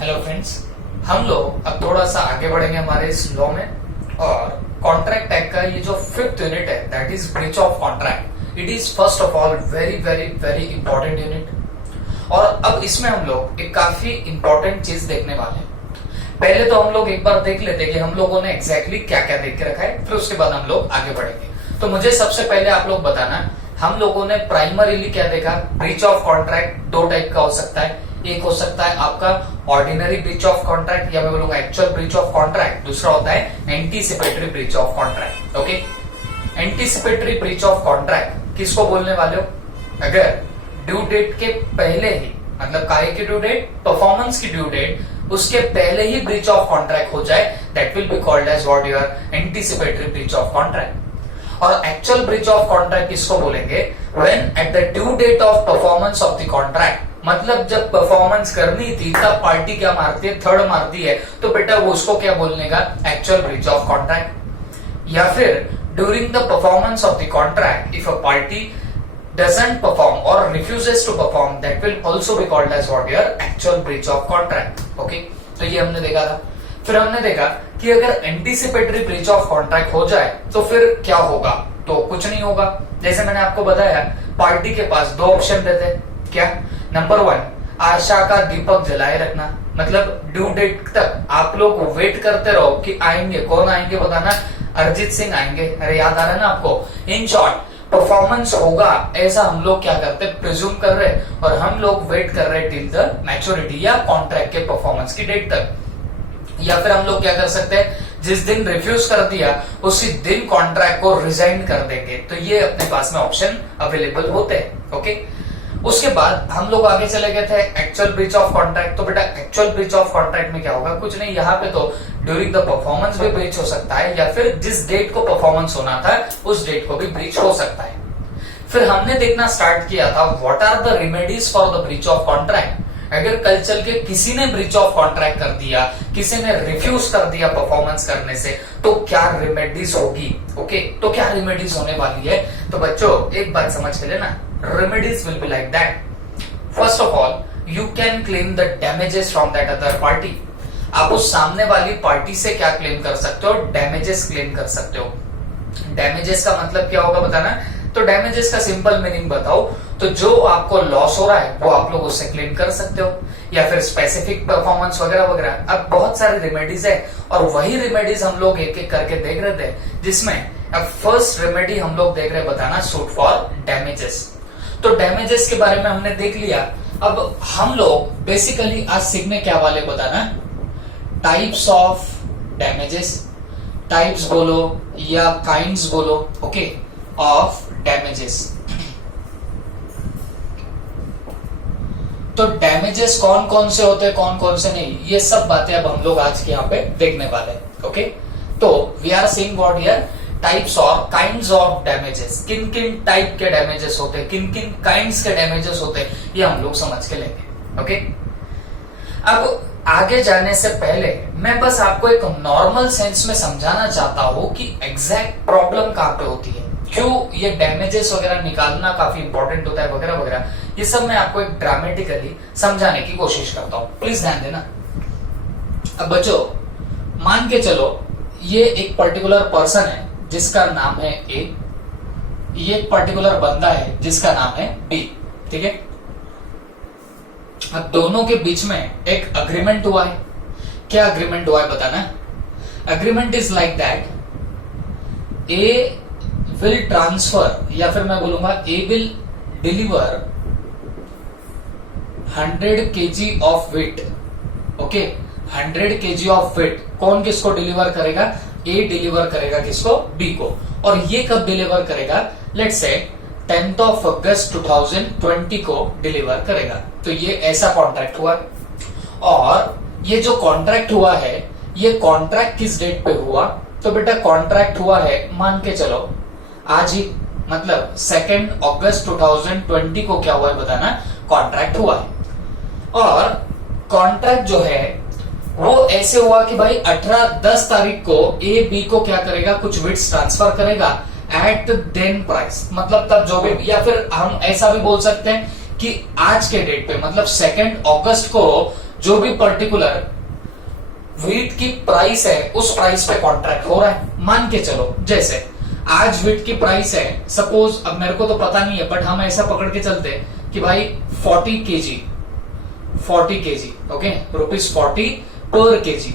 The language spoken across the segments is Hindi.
हेलो फ्रेंड्स, हम लोग अब थोड़ा सा आगे बढ़ेंगे हमारे इस लॉ में और कॉन्ट्रैक्ट एक्ट का ये जो फिफ्थ यूनिट है that is breach of contract. It is first of all very very very important unit और अब इसमें हम लोग एक काफी इंपॉर्टेंट चीज देखने वाले हैं। पहले तो हम लोग एक बार देख लेते हैं कि हम लोगों ने एग्जैक्टली क्या क्या देख के रखा है, फिर उसके बाद हम लोग आगे बढ़ेंगे। तो मुझे सबसे पहले आप लोग बताना, हम लोगों ने प्राइमरीली क्या देखा? ब्रीच ऑफ कॉन्ट्रैक्ट दो टाइप का हो सकता है। एक हो सकता है आपका ऑर्डिनरी ब्रीच ऑफ कॉन्ट्रैक्ट या मैं बोलूंगा एक्चुअल ब्रीच ऑफ कॉन्ट्रैक्ट, दूसरा होता है anticipatory breach of contract. Okay, anticipatory breach of contract किसको बोलने वाले हो? अगर ड्यू डेट के पहले ही, मतलब काय की ड्यू डेट, परफॉर्मेंस की ड्यू डेट, उसके पहले ही ब्रीच ऑफ कॉन्ट्रैक्ट हो जाए, that will be called as what your anticipatory breach of contract. और एक्चुअल ब्रीच ऑफ कॉन्ट्रैक्ट किसको बोलेंगे? When at the due date of performance of the contract, मतलब जब परफॉर्मेंस करनी थी तब पार्टी क्या मारती है? थर्ड मारती है, तो बेटा वो उसको क्या बोलने का? Actual breach of contract. या फिर during the performance of the contract if a party doesn't perform or refuses to perform, that will also be called as what your actual breach of contract. Okay, तो ये हमने देखा था। फिर हमने देखा कि अगर एंटीसिपेटरी ब्रीच ऑफ कॉन्ट्रैक्ट हो जाए तो फिर क्या होगा? तो कुछ नहीं होगा। जैसे मैंने आपको बताया, पार्टी के पास दो ऑप्शन रहते हैं। क्या? नंबर 1, आशा का दीपक जलाए रखना, मतलब ड्यू डेट तक आप लोग वेट करते रहो कि आएंगे, कौन आएंगे बताना? अरिजीत सिंह आएंगे। अरे याद आ रहा है ना आपको? इन शॉर्ट परफॉर्मेंस होगा ऐसा हम लोग क्या करते हैं? प्रिज्यूम कर रहे हैं और हम लोग वेट कर रहे हैं टिल द मैच्योरिटी या कॉन्ट्रैक्ट के परफॉर्मेंस की डेट तक। या फिर हम लोग क्या कर सकते हैं? जिस दिन रिफ्यूज कर दिया उसी दिन कॉन्ट्रैक्ट को रिजाइन कर देंगे। तो ये अपने पास में ऑप्शन अवेलेबल होते हैं। ओके, उसके बाद हम लोग आगे चले गए थे एक्चुअल ब्रीच ऑफ कॉन्ट्रैक्ट। तो बेटा एक्चुअल ब्रीच ऑफ कॉन्ट्रैक्ट में क्या होगा? कुछ नहीं, यहाँ पे तो ड्यूरिंग द परफॉर्मेंस भी ब्रीच हो सकता है या फिर जिस डेट को परफॉर्मेंस होना था उस डेट को भी ब्रीच हो सकता है। फिर हमने देखना स्टार्ट किया था what are the remedies for the breach of contract. अगर कल चल के किसी ने ब्रीच ऑफ कॉन्ट्रैक्ट कर दिया, किसी ने रिफ्यूज कर दिया परफॉर्मेंस करने से, तो क्या रेमेडीज होगी? ओके, तो क्या रेमेडीज होने वाली है? तो बच्चों एक बात समझ के लेना, remedies will be like that. First of all you can claim the damages from that other party. आप उस सामने वाली पार्टी से क्या क्लेम कर सकते हो? डैमेजेस क्लेम कर सकते हो। डैमेजेस का मतलब क्या होगा बताना? तो डैमेजेस का सिंपल मीनिंग बताओ तो जो आपको लॉस हो रहा है वो आप लोग उससे क्लेम कर सकते हो, या फिर स्पेसिफिक परफॉर्मेंस वगैरह वगैरह। अब बहुत सारे रेमेडीज है और वही रेमेडीज हम लोग एक एक करके देख रहे थे, जिसमें अब फर्स्ट रेमेडी हम लोग देख रहे बताना सूट फॉर डैमेजेस। तो डैमेजेस के बारे में हमने देख लिया। अब हम लोग बेसिकली आज सीखने क्या वाले बताना? टाइप्स ऑफ डैमेजेस, टाइप्स बोलो या काइंड्स बोलो, ओके, ऑफ डैमेजेस। तो डैमेजेस कौन कौन से होते हैं, कौन कौन से नहीं, ये सब बातें अब हम लोग आज के यहाँ पे देखने वाले हैं। ओके, तो we are seeing what here types और काइंड्स ऑफ डैमेजेस। किन किन टाइप के डैमेजेस होते हैं, किन किन काइंड्स के डैमेजेस होते हैं, ये हम लोग समझ के लेंगे। ओके, अब आगे जाने से पहले मैं बस आपको एक नॉर्मल सेंस में समझाना चाहता हूं कि एग्जैक्ट प्रॉब्लम कहां पे होती है, क्यों ये डैमेजेस वगैरह निकालना काफी इंपॉर्टेंट होता है वगैरह वगैरह। ये सब मैं आपको एक ड्रामेटिकली समझाने की कोशिश करता हूं, प्लीज ध्यान देना। अब बच्चों मान के चलो ये एक पर्टिकुलर पर्सन है जिसका नाम है ए, ये एक पर्टिकुलर बंदा है जिसका नाम है बी, ठीक है। अब दोनों के बीच में एक अग्रीमेंट हुआ है। क्या अग्रीमेंट हुआ है बताना? Agreement is like that A will transfer, या फिर मैं बोलूंगा A will deliver 100 kg of weight. Okay, 100 kg of weight कौन किसको डिलीवर करेगा? ए डिलीवर करेगा किसको? बी को। और ये कब डिलीवर करेगा? Let's say 10th of August 2020 को डिलीवर करेगा। तो ये ऐसा कॉन्ट्रैक्ट हुआ। और ये जो कॉन्ट्रैक्ट हुआ है, ये कॉन्ट्रैक्ट किस डेट पे हुआ? तो बेटा कॉन्ट्रैक्ट हुआ है मान के चलो आज ही, मतलब 2 अगस्त 2020 को क्या हुआ है बताना? कॉन्ट्रैक्ट हुआ है। और कॉन्ट्रैक्ट जो है वो ऐसे हुआ कि भाई 10 तारीख को ए बी को क्या करेगा? कुछ विट्स ट्रांसफर करेगा एट देन प्राइस, मतलब तब जो भी, या फिर हम ऐसा भी बोल सकते हैं कि आज के डेट पे मतलब 2 अगस्त को जो भी पर्टिकुलर व्हीट की प्राइस है उस प्राइस पे कॉन्ट्रैक्ट हो रहा है। मान के चलो जैसे आज व्हीट की प्राइस है, सपोज, अब मेरे को तो पता नहीं है बट हम ऐसा पकड़ के चलते कि भाई 40 केजी ओके, ₹40 पर केजी।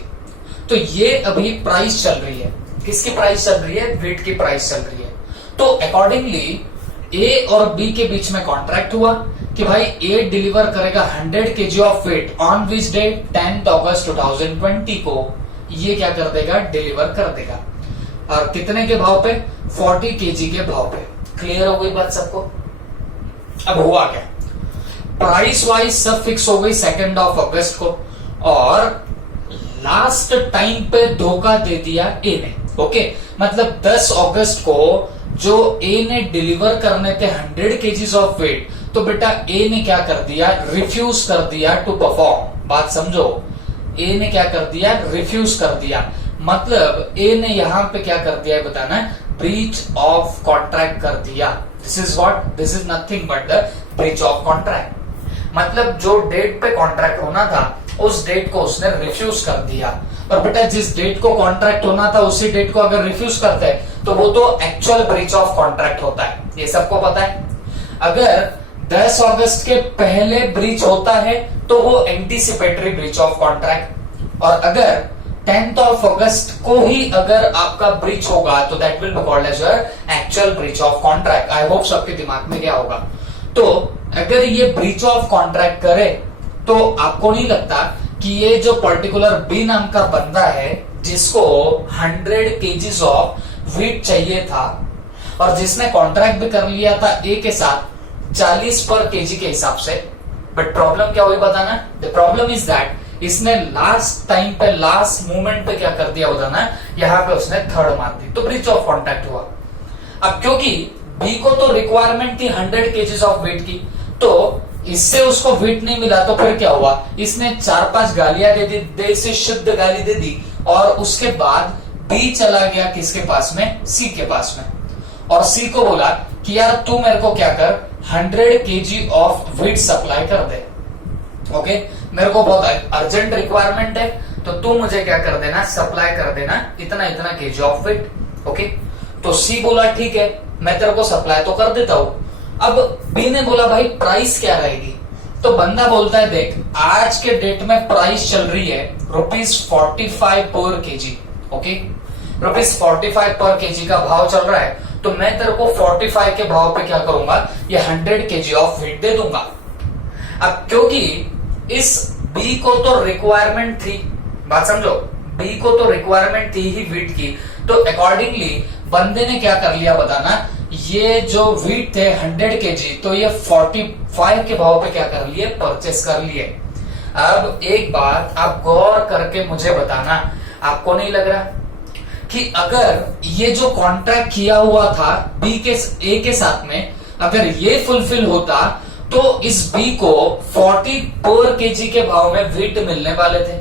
तो ये अभी प्राइस चल रही है, किसकी प्राइस चल रही है? व्हीट की प्राइस चल रही है। तो अकॉर्डिंगली ए और बी के बीच में कॉन्ट्रैक्ट हुआ कि भाई ए डिलीवर करेगा 100 KG of wheat on which day 10 अगस्त 2020 को ये क्या कर देगा? डिलीवर कर देगा। और कितने के भाव पे? 40 केजी के भाव पे। क्लियर हो गई बात सबको? अब हुआ क्या, प्राइस वाइज सब फिक्स हो गई 2 अगस्त को, और लास्ट टाइम पे धोखा दे दिया ए ने। ओके, मतलब 10 अगस्त को जो ए ने डिलीवर करने थे 100 केजीज ऑफ वेट, तो बेटा ए ने क्या कर दिया? रिफ्यूज कर दिया टू परफॉर्म। बात समझो, ए ने क्या कर दिया? रिफ्यूज कर दिया। मतलब ए ने यहां पे क्या कर दिया है बताना है? ब्रीच ऑफ कॉन्ट्रैक्ट कर दिया। This is what? This is nothing but the breach of contract. मतलब जो डेट पे कॉन्ट्रैक्ट होना था उस डेट को उसने रिफ्यूज कर दिया। और बेटा जिस डेट को कॉन्ट्रैक्ट होना था उसी डेट को अगर रिफ्यूज करते हैं तो वो तो एक्चुअल ब्रीच ऑफ कॉन्ट्रैक्ट होता है, ये सबको पता है। अगर 10 अगस्त के पहले ब्रीच होता है तो वो एंटीसिपेटरी ब्रीच ऑफ कॉन्ट्रैक्ट, और अगर 10 अगस्त को ही अगर आपका ब्रीच होगा तो that will be called as actual breach of contract. I hope सबके दिमाग में क्या होगा। तो अगर ये ब्रीच ऑफ कॉन्ट्रैक्ट करे तो आपको नहीं लगता कि ये जो पर्टिकुलर बी नाम का बंदा है जिसको 100 केजीज ऑफ व्हीट चाहिए था और जिसने कॉन्ट्रैक्ट भी कर लिया था ए के साथ 40 पर केजी के हिसाब से, बट प्रॉब्लम क्या हुई बताना? द प्रॉब्लम इज दैट इसने लास्ट टाइम पे, लास्ट मोमेंट पे क्या कर दिया बताना? यहाँ पे उसने थर्ड मार दी, तो ब्रीच ऑफ कॉन्ट्रैक्ट हुआ। अब क्योंकि बी को तो रिक्वायरमेंट थी 100 केजीज ऑफ वेट की, तो इससे उसको वेट नहीं मिला, तो फिर क्या हुआ? इसने 4-5 गालियां दे दी, दे से शुद्ध गाली दे दी, और उसके बाद बी चला गया किसके पास में? सी के पास में, और सी को बोला कि यार तू मेरे को क्या कर, 100 केजी ऑफ वेट सप्लाई कर दे। ओके, मेरे को बहुत अर्जेंट रिक्वायरमेंट है, तो तू मुझे क्या कर देना? सप्लाई कर देना इतना इतना केजी ऑफ वेट। ओके, तो सी बोला ठीक है मैं तेरे को सप्लाई तो कर देता हूं। अब बी ने बोला भाई प्राइस क्या रहेगी? तो बंदा बोलता है देख आज के डेट में प्राइस चल रही है ₹45 पर केजी। ओके, ₹45 पर केजी का भाव चल रहा है, तो मैं तेरे को 45 के भाव पे क्या करूंगा? ये 100 केजी ऑफ व्हीट दे दूंगा। अब क्योंकि इस बी को तो रिक्वायरमेंट थी, बात समझो, बी को तो रिक्वायरमेंट थी ही व्हीट की, तो अकॉर्डिंगली बंदे ने क्या कर लिया बताना? ये जो व्हीट थे 100 केजी, तो ये 45 के भाव पे क्या कर लिए? परचेस कर लिए। अब एक बात आप गौर करके मुझे बताना, आपको नहीं लग रहा कि अगर ये जो कॉन्ट्रैक्ट किया हुआ था बी के ए के साथ में, अगर ये फुलफिल होता तो इस बी को 40 पर केजी के भाव में व्हीट मिलने वाले थे,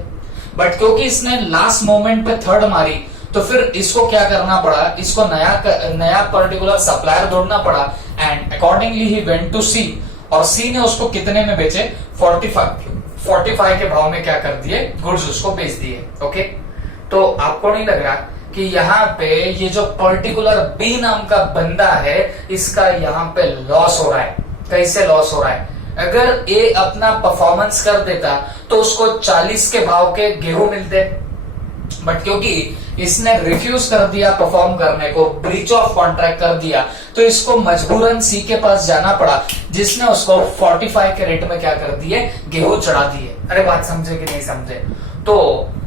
बट क्योंकि इसने लास्ट मोमेंट पे थर्ड मारी तो फिर इसको क्या करना पड़ा? इसको नया पर्टिकुलर सप्लायर ढूंढना पड़ा, एंड अकॉर्डिंगली ही वेंट टू सी, और सी ने उसको कितने में बेचे? 45 के भाव में क्या कर दिए? गुड्स उसको बेच दिए। ओके, तो आपको नहीं लग रहा कि यहाँ पे ये जो पर्टिकुलर बी नाम का बंदा है इसका यहाँ पे लॉस हो रहा है? कैसे लॉस हो रहा है? अगर ए अपना परफॉर्मेंस कर देता तो उसको 40 के भाव के गेहूं मिलते, बट क्योंकि इसने रिफ्यूज कर दिया परफॉर्म करने को, ब्रीच ऑफ कॉन्ट्रैक्ट कर दिया, तो इसको मजबूरन सी के पास जाना पड़ा, जिसने उसको 45 के रेट में क्या कर दिए? गेहूं चढ़ा दिए। अरे बात समझे कि नहीं समझे? तो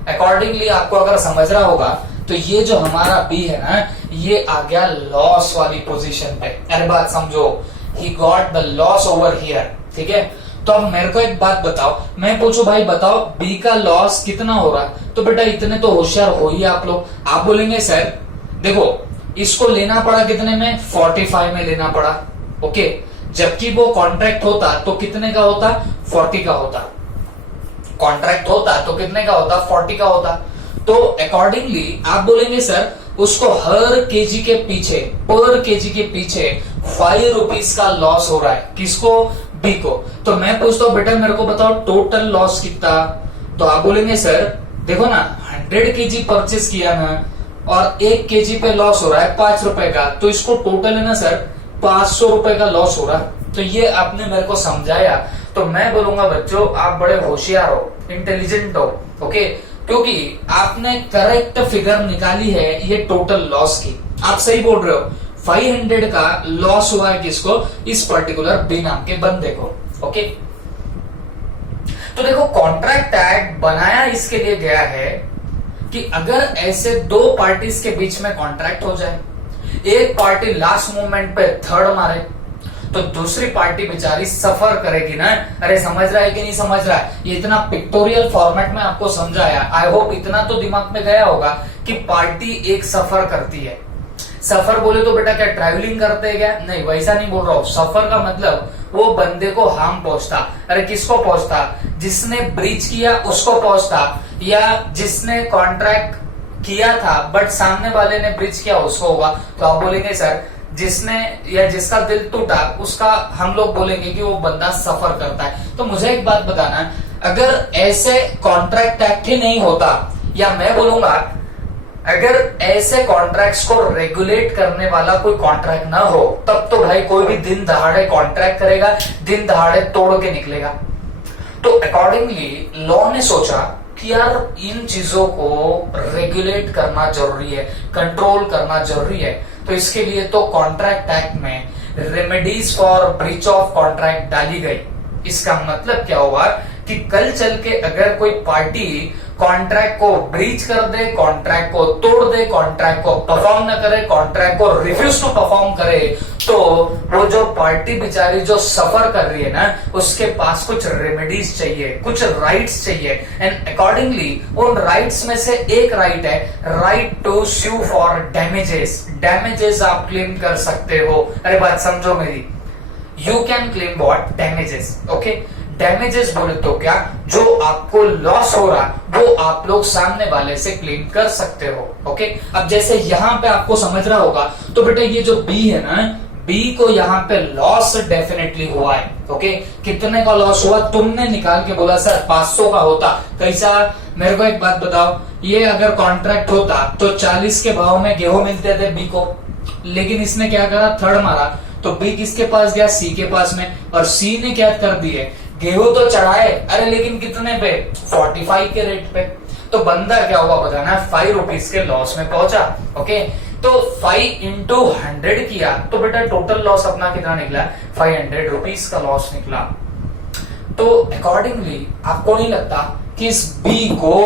अकॉर्डिंगली आपको अगर समझ रहा होगा तो ये जो हमारा बी है ना, ये आ गया लॉस वाली पोजीशन पे। अरे बात समझो, he got the loss over here. ठीक है, तो अब मेरे को एक बात बताओ, मैं पूछू भाई बताओ बी का लॉस कितना हो रहा? तो बेटा इतने तो होशियार हो ही आप लोग। आप बोलेंगे सर देखो इसको लेना पड़ा कितने में? 45 में लेना पड़ा। ओके, जबकि वो कॉन्ट्रैक्ट होता तो कितने का होता? 40 का होता। कॉन्ट्रैक्ट होता तो कितने का होता? 40 का होता। तो अकॉर्डिंगली आप बोलेंगे सर उसको हर केजी के पीछे, पर केजी के पीछे 5 रुपीज का लॉस हो रहा है। किसको? बी को। तो मैं पूछता हूँ बेटा मेरे को बताओ टोटल लॉस कितना, तो आप बोलेंगे सर देखो ना 100 केजी परचेस किया ना और 1 केजी पे लॉस हो रहा है 5 रुपए का, तो इसको टोटल है ना सर 500 रुपए का लॉस हो रहा है। तो ये आपने मेरे को समझाया, तो मैं बोलूंगा बच्चों आप बड़े होशियार हो, इंटेलिजेंट हो, ओके, क्योंकि आपने करेक्ट फिगर निकाली है ये टोटल लॉस की। आप सही बोल रहे हो, 500 का लॉस हुआ है किसको, इस पर्टिकुलर बी नाम के बंदे को, ओके। तो देखो कॉन्ट्रैक्ट एक्ट बनाया इसके लिए गया है कि अगर ऐसे दो पार्टीज के बीच में कॉन्ट्रैक्ट हो जाए, एक पार्टी लास्ट मोमेंट पे थर्ड मारे, तो दूसरी पार्टी बेचारी सफर करेगी ना। अरे समझ रहा है कि नहीं समझ रहा है, ये इतना पिक्टोरियल फॉर्मेट में आपको समझाया, आई होप इतना तो दिमाग में गया होगा कि पार्टी एक सफर करती है। सफर बोले तो बेटा क्या ट्रैवलिंग करते हैं क्या, नहीं वैसा नहीं बोल रहा हूं। सफर का मतलब वो बंदे को हार्म पहुंचता, अरे किसको पहुंचता, जिसने ब्रीच किया उसको पहुंचता, या जिसने कॉन्ट्रैक्ट किया था बट सामने वाले ने ब्रीच किया उसको होगा। तो आप बोलेंगे सर जिसने या जिसका दिल टूटा उसका हम लोग बोलेंगे कि वो बंदा सफर करता है। तो मुझे एक बात बताना, अगर ऐसे कॉन्ट्रैक्ट एक्ट ही नहीं होता, या मैं बोलूंगा अगर ऐसे कॉन्ट्रैक्ट्स को रेगुलेट करने वाला कोई कॉन्ट्रैक्ट ना हो, तब तो भाई कोई भी दिन दहाड़े कॉन्ट्रैक्ट करेगा, दिन दहाड़े तोड़ के निकलेगा। तो अकॉर्डिंगली लॉ ने सोचा कि यार इन चीजों को रेगुलेट करना जरूरी है, कंट्रोल करना जरूरी है। तो इसके लिए तो कॉन्ट्रैक्ट एक्ट में remedies for breach of contract डाली गई। इसका मतलब क्या हुआ कि कल चल के अगर कोई पार्टी कॉन्ट्रैक्ट को ब्रीच कर दे, कॉन्ट्रैक्ट को तोड़ दे, कॉन्ट्रैक्ट को परफॉर्म न करे, कॉन्ट्रैक्ट को रिफ्यूज टू परफॉर्म करे, तो वो जो पार्टी बेचारी जो सफर कर रही है ना, उसके पास कुछ रेमेडीज चाहिए, कुछ राइट्स चाहिए। एंड अकॉर्डिंगली उन राइट्स में से एक राइट है right to sue for damages. Damages आप क्लेम कर सकते हो। अरे बात समझो मेरी, you can claim what, damages, okay. Damages बोले तो क्या, जो आपको लॉस हो रहा वो आप लोग सामने वाले से क्लेम कर सकते हो, ओके। अब जैसे यहाँ पे आपको समझ रहा होगा, तो बेटा ये जो बी है ना, बी को यहाँ पे लॉस डेफिनेटली हुआ है, ओके। कितने का लॉस हुआ तुमने निकाल के बोला सर 500 का होता। कैसा, मेरे को एक बात बताओ, ये अगर कॉन्ट्रैक्ट होता तो 40 के भाव में गेहूं मिलते थे बी को, लेकिन इसने क्या करा, थर्ड मारा, तो बी किसके पास गया, सी के पास में, और सी ने क्या कर दिए, गेहूं तो चढ़ाए, अरे लेकिन कितने पे, 45 के रेट पे। तो बंदा क्या हुआ बताना, 5 रुपीज के लॉस में पहुंचा, ओके। तो 5 इंटू 100 किया तो बेटा टोटल लॉस अपना कितना निकला, 500 रुपीज का लॉस निकला। तो अकॉर्डिंगली आपको नहीं लगता कि इस बी को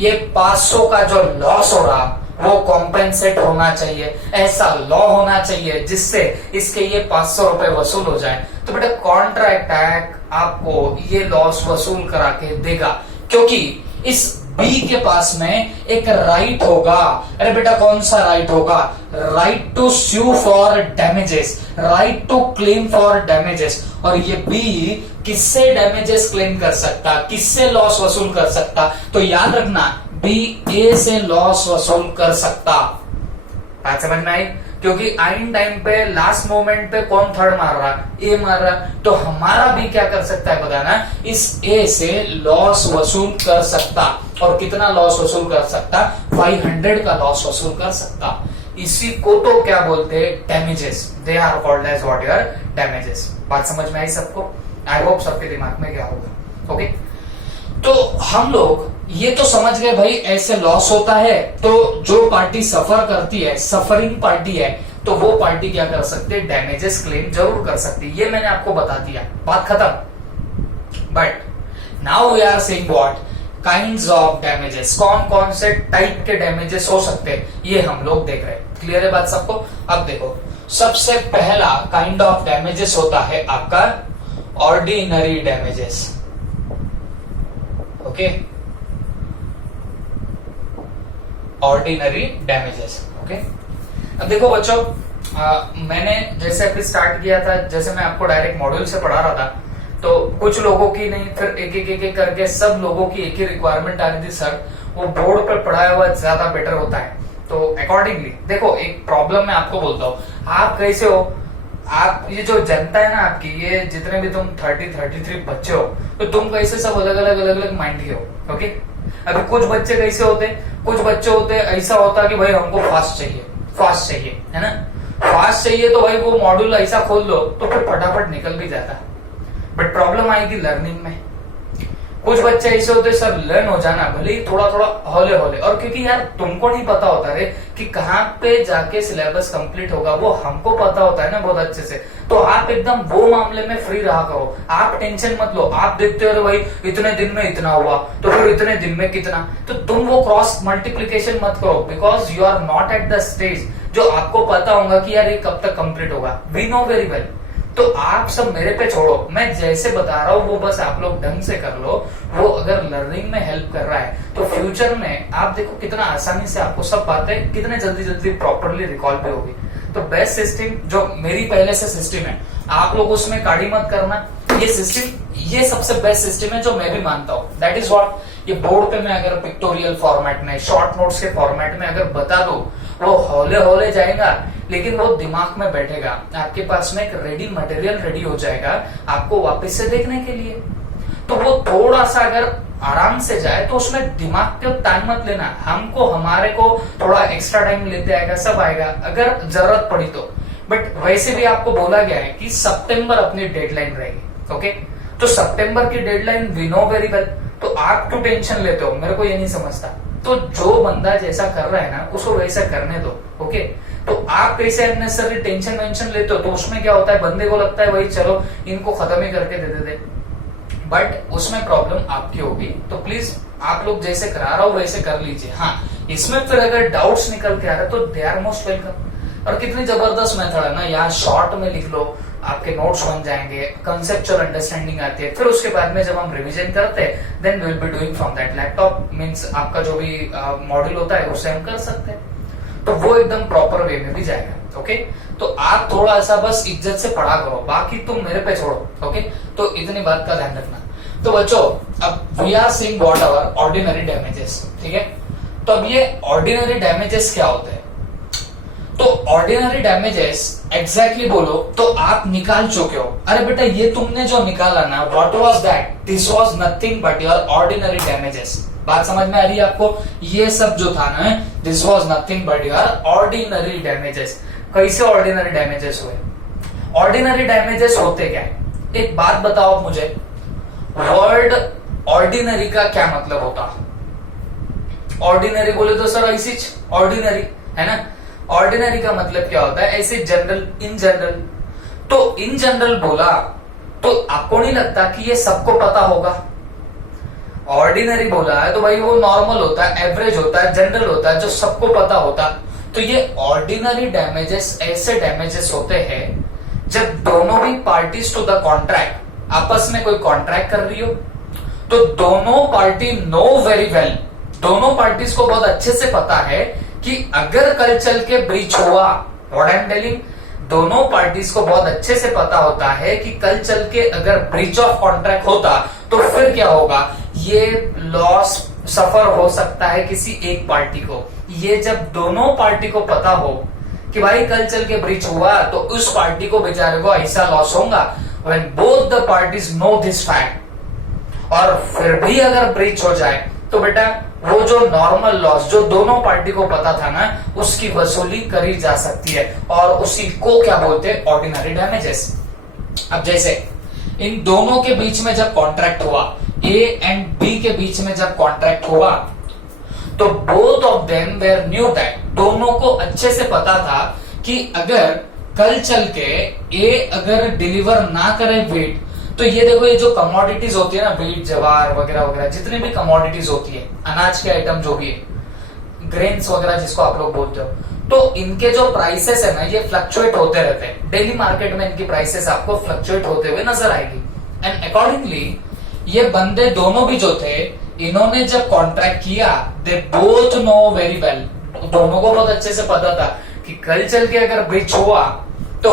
ये 500 का जो लॉस हो रहा वो कॉम्पेंसेट होना चाहिए, ऐसा लॉ होना चाहिए जिससे इसके ये 500 रुपए वसूल हो जाए। तो बेटा कॉन्ट्रैक्ट एक्ट आपको ये लॉस वसूल करा के देगा, क्योंकि इस बी के पास में एक राइट होगा। अरे बेटा कौन सा राइट होगा, right to sue for damages, right to claim for damages. और ये बी किससे डैमेजेस क्लेम कर सकता, किससे लॉस वसूल कर सकता, तो याद रखना बी ए से लॉस वसूल कर सकता। बात समझ में आई, क्योंकि आइन टाइम पे लास्ट मोमेंट पे कौन थर्ड मार रहा, ए मार रहा, तो हमारा भी क्या कर सकता है बताना, इस ए से लॉस वसूल कर सकता। और कितना लॉस वसूल कर सकता, 500 का लॉस वसूल कर सकता। इसी को तो क्या बोलते हैं, damages, they are called as what यार, डैमेजेस। बात समझ में आई सबको, आई होप सबके दिमाग में क्या होगा, ओके। तो हम लोग ये तो समझ गए भाई ऐसे लॉस होता है, तो जो पार्टी सफर करती है, सफरिंग पार्टी है, तो वो पार्टी क्या कर सकती है, डैमेजेस क्लेम जरूर कर सकती है। ये मैंने आपको बता दिया, बात खत्म। But now we are saying what, kinds of damages, कौन कौन से टाइप के डैमेजेस हो सकते हैं ये हम लोग देख रहे हैं। क्लियर है बात सबको। अब देखो सबसे पहला काइंड ऑफ डैमेजेस होता है आपका ordinary damages, okay, ordinary damages, okay. अब देखो बच्चों, मैंने जैसे अभी स्टार्ट किया था, जैसे मैं आपको डायरेक्ट मॉड्यूल से पढ़ा रहा था, तो कुछ लोगों की नहीं, फिर एक एक करके सब लोगों की एक ही रिक्वायरमेंट आ रही थी, सर वो बोर्ड पर पढ़ाया हुआ ज्यादा बेटर होता है। तो अकॉर्डिंगली देखो, एक प्रॉब्लम मैं आपको बोलता हूँ, आप कैसे हो, आप ये जो जनता है ना आपकी, ये जितने भी तुम 33 बच्चे हो, तो तुम कैसे सब अलग अलग माइंड के हो। ओके, अभी कुछ बच्चे कैसे होते, कुछ बच्चे होते ऐसा होता कि भाई हमको फास्ट चाहिए, है ना, फास्ट चाहिए, तो भाई वो मॉड्यूल ऐसा खोल दो तो फिर फटाफट निकल भी जाता। बट प्रॉब्लम आएगी लर्निंग में। कुछ बच्चे ऐसे होते सर लर्न हो जाना, भले ही थोड़ा हौले, और क्योंकि यार तुमको नहीं पता होता रे कि कहाँ पे जाके सिलेबस कंप्लीट होगा, वो हमको पता होता है ना बहुत अच्छे से। तो आप एकदम वो मामले में फ्री रहा करो, आप टेंशन मत लो। आप देखते हो भाई इतने दिन में इतना हुआ, तो फिर इतने दिन में कितना, तो तुम वो क्रॉस मल्टीप्लीकेशन मत करो, because you are not at the stage जो आपको पता होगा कि यार ये कब तक कंप्लीट होगा। We know very well. तो आप सब मेरे पे छोड़ो, मैं जैसे बता रहा हूँ वो बस आप लोग ढंग से कर लो। वो अगर लर्निंग में हेल्प कर रहा है तो फ्यूचर में आप देखो कितना आसानी से आपको सब बातें कितने जल्दी प्रॉपरली रिकॉल भी होगी। तो बेस्ट सिस्टम जो मेरी पहले से सिस्टम है, आप लोग उसमें काड़ी मत करना। ये सिस्टम ये सबसे बेस्ट सिस्टम है जो मैं भी मानता हूँ। दैट इज व्हाट ये बोर्ड पे मैं अगर पिक्टोरियल फॉर्मेट में, शॉर्ट नोट्स के फॉर्मेट में अगर बता दो, वो हौले जाएगा, लेकिन वो दिमाग में बैठेगा। आपके पास में एक रेडी मटेरियल रेडी हो जाएगा आपको वापस से देखने के लिए। तो वो थोड़ा सा अगर आराम से जाए तो उसमें दिमाग के टाइम मत लेना। हमको हमारे को थोड़ा एक्स्ट्रा टाइम लेते आएगा, सब आएगा अगर जरूरत पड़ी तो। बट वैसे भी आपको बोला गया है कि सितंबर अपनी डेडलाइन रहेगी। ओके, तो सितंबर की deadline we know very well. तो आप क्यों टेंशन लेते हो, मेरे को ये नहीं समझता। तो जो बंदा जैसा कर रहा है ना उसको वैसा करने दो। ओके, तो आप कैसे अननेसेसरी टेंशन वेंशन लेते हो, तो उसमें क्या होता है, बंदे को लगता है वही चलो इनको खत्म ही करके दे देते, बट उसमें प्रॉब्लम आपकी होगी। तो प्लीज आप लोग जैसे करा रहा हो वैसे कर लीजिए। हाँ, इसमें फिर अगर डाउट्स निकल के आ रहे तो दे आर मोस्ट वेलकम। और कितनी जबरदस्त मेथड है ना, यहाँ शॉर्ट में लिख लो, आपके नोट्स बन जाएंगे, कंसेप्चुअल अंडरस्टैंडिंग आती है। फिर उसके बाद में जब हम रिवीजन करते हैं then we will be doing from that laptop, means आपका जो भी मॉड्यूल होता है उससे हम कर सकते हैं। तो वो एकदम प्रॉपर वे में भी जाएगा। ओके, तो आप थोड़ा सा बस इज्जत से पढ़ा करो, बाकी तुम मेरे पे छोड़ो। ओके, तो इतनी बात का ध्यान रखना। तो बच्चों अब we are seeing what our ordinary damages. ठीक है, तो अब ये ऑर्डिनरी डैमेजेस क्या होते हैं? तो ऑर्डिनरी डैमेजेस एग्जैक्टली बोलो तो आप निकाल चुके हो। अरे बेटा ये तुमने जो निकाला ना, what was that? This was nothing but your ordinary damages. बात समझ में आ रही है आपको? ये सब जो था ना, this was nothing but your ordinary damages. कैसे ऑर्डिनरी डैमेजेस हुए? ऑर्डिनरी डैमेजेस होते क्या है? एक बात बताओ आप मुझे, वर्ड ऑर्डिनरी का क्या मतलब होता? ऑर्डिनरी बोले तो सर ऐसी ऑर्डिनरी है ना। ऑर्डिनरी का मतलब क्या होता है? ऐसे जनरल, इन जनरल। तो इन जनरल बोला तो आपको नहीं लगता कि ये सबको पता होगा? ऑर्डिनरी बोला है तो भाई वो नॉर्मल होता है, एवरेज होता है, जनरल होता है, जो सबको पता होता। तो ये ऑर्डिनरी डैमेजेस ऐसे डैमेजेस होते हैं जब दोनों भी पार्टीज टू द कॉन्ट्रैक्ट आपस में कोई कॉन्ट्रैक्ट कर रही हो, तो दोनों पार्टी नो वेरी वेल, दोनों पार्टीज को बहुत अच्छे से पता है कि अगर कल चल के ब्रीच हुआ, व्हाट आई एम टेलिंग, दोनों पार्टीज को बहुत अच्छे से पता होता है कि कल चल के अगर ब्रीच ऑफ कॉन्ट्रैक्ट होता तो फिर क्या होगा, ये लॉस सफर हो सकता है किसी एक पार्टी को। ये जब दोनों पार्टी को पता हो कि भाई कल चल के ब्रीच हुआ तो उस पार्टी को बेचारे को ऐसा लॉस होगा, when both the parties know this fact, और फिर भी अगर ब्रीच हो जाए तो बेटा वो जो नॉर्मल लॉस जो दोनों पार्टी को पता था ना, उसकी वसूली करी जा सकती है, और उसी को क्या बोलते हैं? Ordinary damages. अब जैसे इन दोनों के बीच में जब कॉन्ट्रैक्ट हुआ, ए एंड बी के बीच में जब कॉन्ट्रैक्ट हुआ, तो both of them were knew that, दोनों को अच्छे से पता था कि अगर कल चल के ए अगर डिलीवर ना करे वेट, तो ये देखो ये जो कमोडिटीज होती है ना, व्हीट, जवार वगैरह वगैरह, जितनी भी कमोडिटीज होती है, अनाज के आइटम जो भी है, ग्रेन्स वगैरह जिसको आप लोग बोलते हो, तो इनके जो प्राइसेस है ना ये फ्लक्चुएट होते रहते हैं। डेली मार्केट में इनकी प्राइसेस आपको फ्लक्चुएट होते हुए नजर आएगी। एंड अकॉर्डिंगली ये बंदे दोनों भी जो थे, इन्होंने जब कॉन्ट्रैक्ट किया, they both know very well, दोनों को बहुत अच्छे से पता था कि कल चल के अगर ब्रीच हुआ तो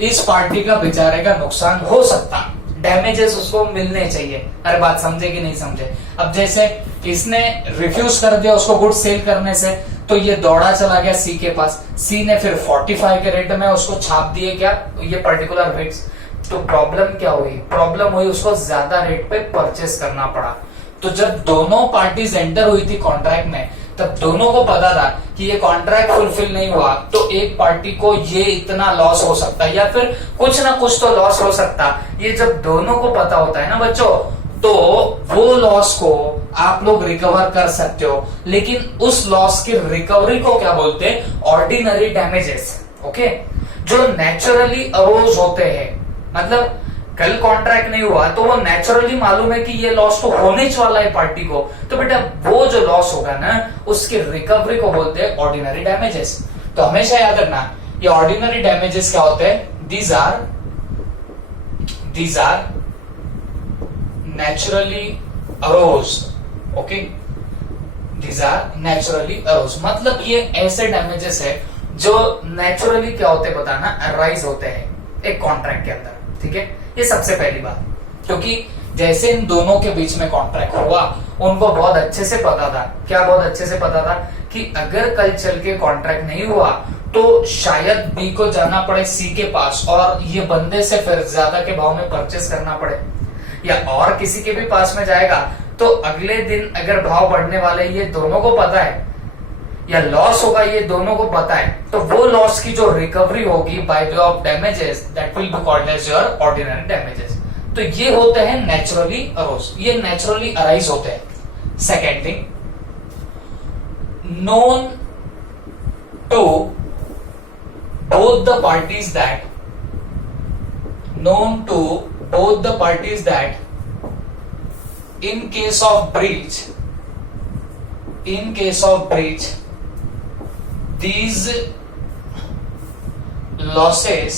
इस पार्टी का बेचारे का नुकसान हो सकता, डैमेजेस उसको मिलने चाहिए। अरे बात समझे कि नहीं समझे? अब जैसे इसने रिफ्यूज कर दिया उसको गुड सेल करने से, तो ये दौड़ा चला गया सी के पास, सी ने फिर 45 के रेट में उसको छाप दिए क्या, ये पर्टिकुलर बिट्स। तो प्रॉब्लम क्या हुई? प्रॉब्लम हुई उसको ज्यादा रेट पे परचेस करना पड़ा। तो जब दोनों पार्टीज एंटर हुई थी कॉन्ट्रैक्ट में, तब दोनों को पता था कि ये कॉन्ट्रैक्ट फुलफिल नहीं हुआ तो एक पार्टी को ये इतना लॉस हो सकता है या फिर कुछ ना कुछ तो लॉस हो सकता। ये जब दोनों को पता होता है ना बच्चों, तो वो लॉस को आप लोग रिकवर कर सकते हो। लेकिन उस लॉस की रिकवरी को क्या बोलते हैं? Ordinary damages. ओके, जो नेचुरली अरोज होते हैं। मतलब कल कॉन्ट्रैक्ट नहीं हुआ तो वो नेचुरली मालूम है कि ये लॉस तो होने ही वाला है पार्टी को, तो बेटा वो जो लॉस होगा ना उसकी रिकवरी को बोलते हैं ऑर्डिनरी डैमेजेस। तो हमेशा याद रखना ये ऑर्डिनरी डैमेजेस क्या होते हैं? These are naturally arose. Okay, these are naturally arose, मतलब ये ऐसे डैमेजेस है जो नेचुरली क्या होते हैं बताना, अराइज होते हैं एक कॉन्ट्रैक्ट के अंदर। ठीक है, ये सबसे पहली बात, क्योंकि जैसे इन दोनों के बीच में कॉन्ट्रैक्ट हुआ उनको बहुत अच्छे से पता था। क्या बहुत अच्छे से पता था? कि अगर कल चल के कॉन्ट्रैक्ट नहीं हुआ तो शायद बी को जाना पड़े सी के पास और ये बंदे से फिर ज्यादा के भाव में परचेस करना पड़े, या और किसी के भी पास में जाएगा तो अगले दिन अगर भाव बढ़ने वाले ये दोनों को पता है, या लॉस होगा ये दोनों को पता है, तो वो लॉस की जो रिकवरी होगी by way of damages that will be called as your ordinary damages. तो ये होते हैं नेचुरली अरोज, ये नेचुरली अराइज होते हैं। Second thing, known to both the parties that in case of breach these losses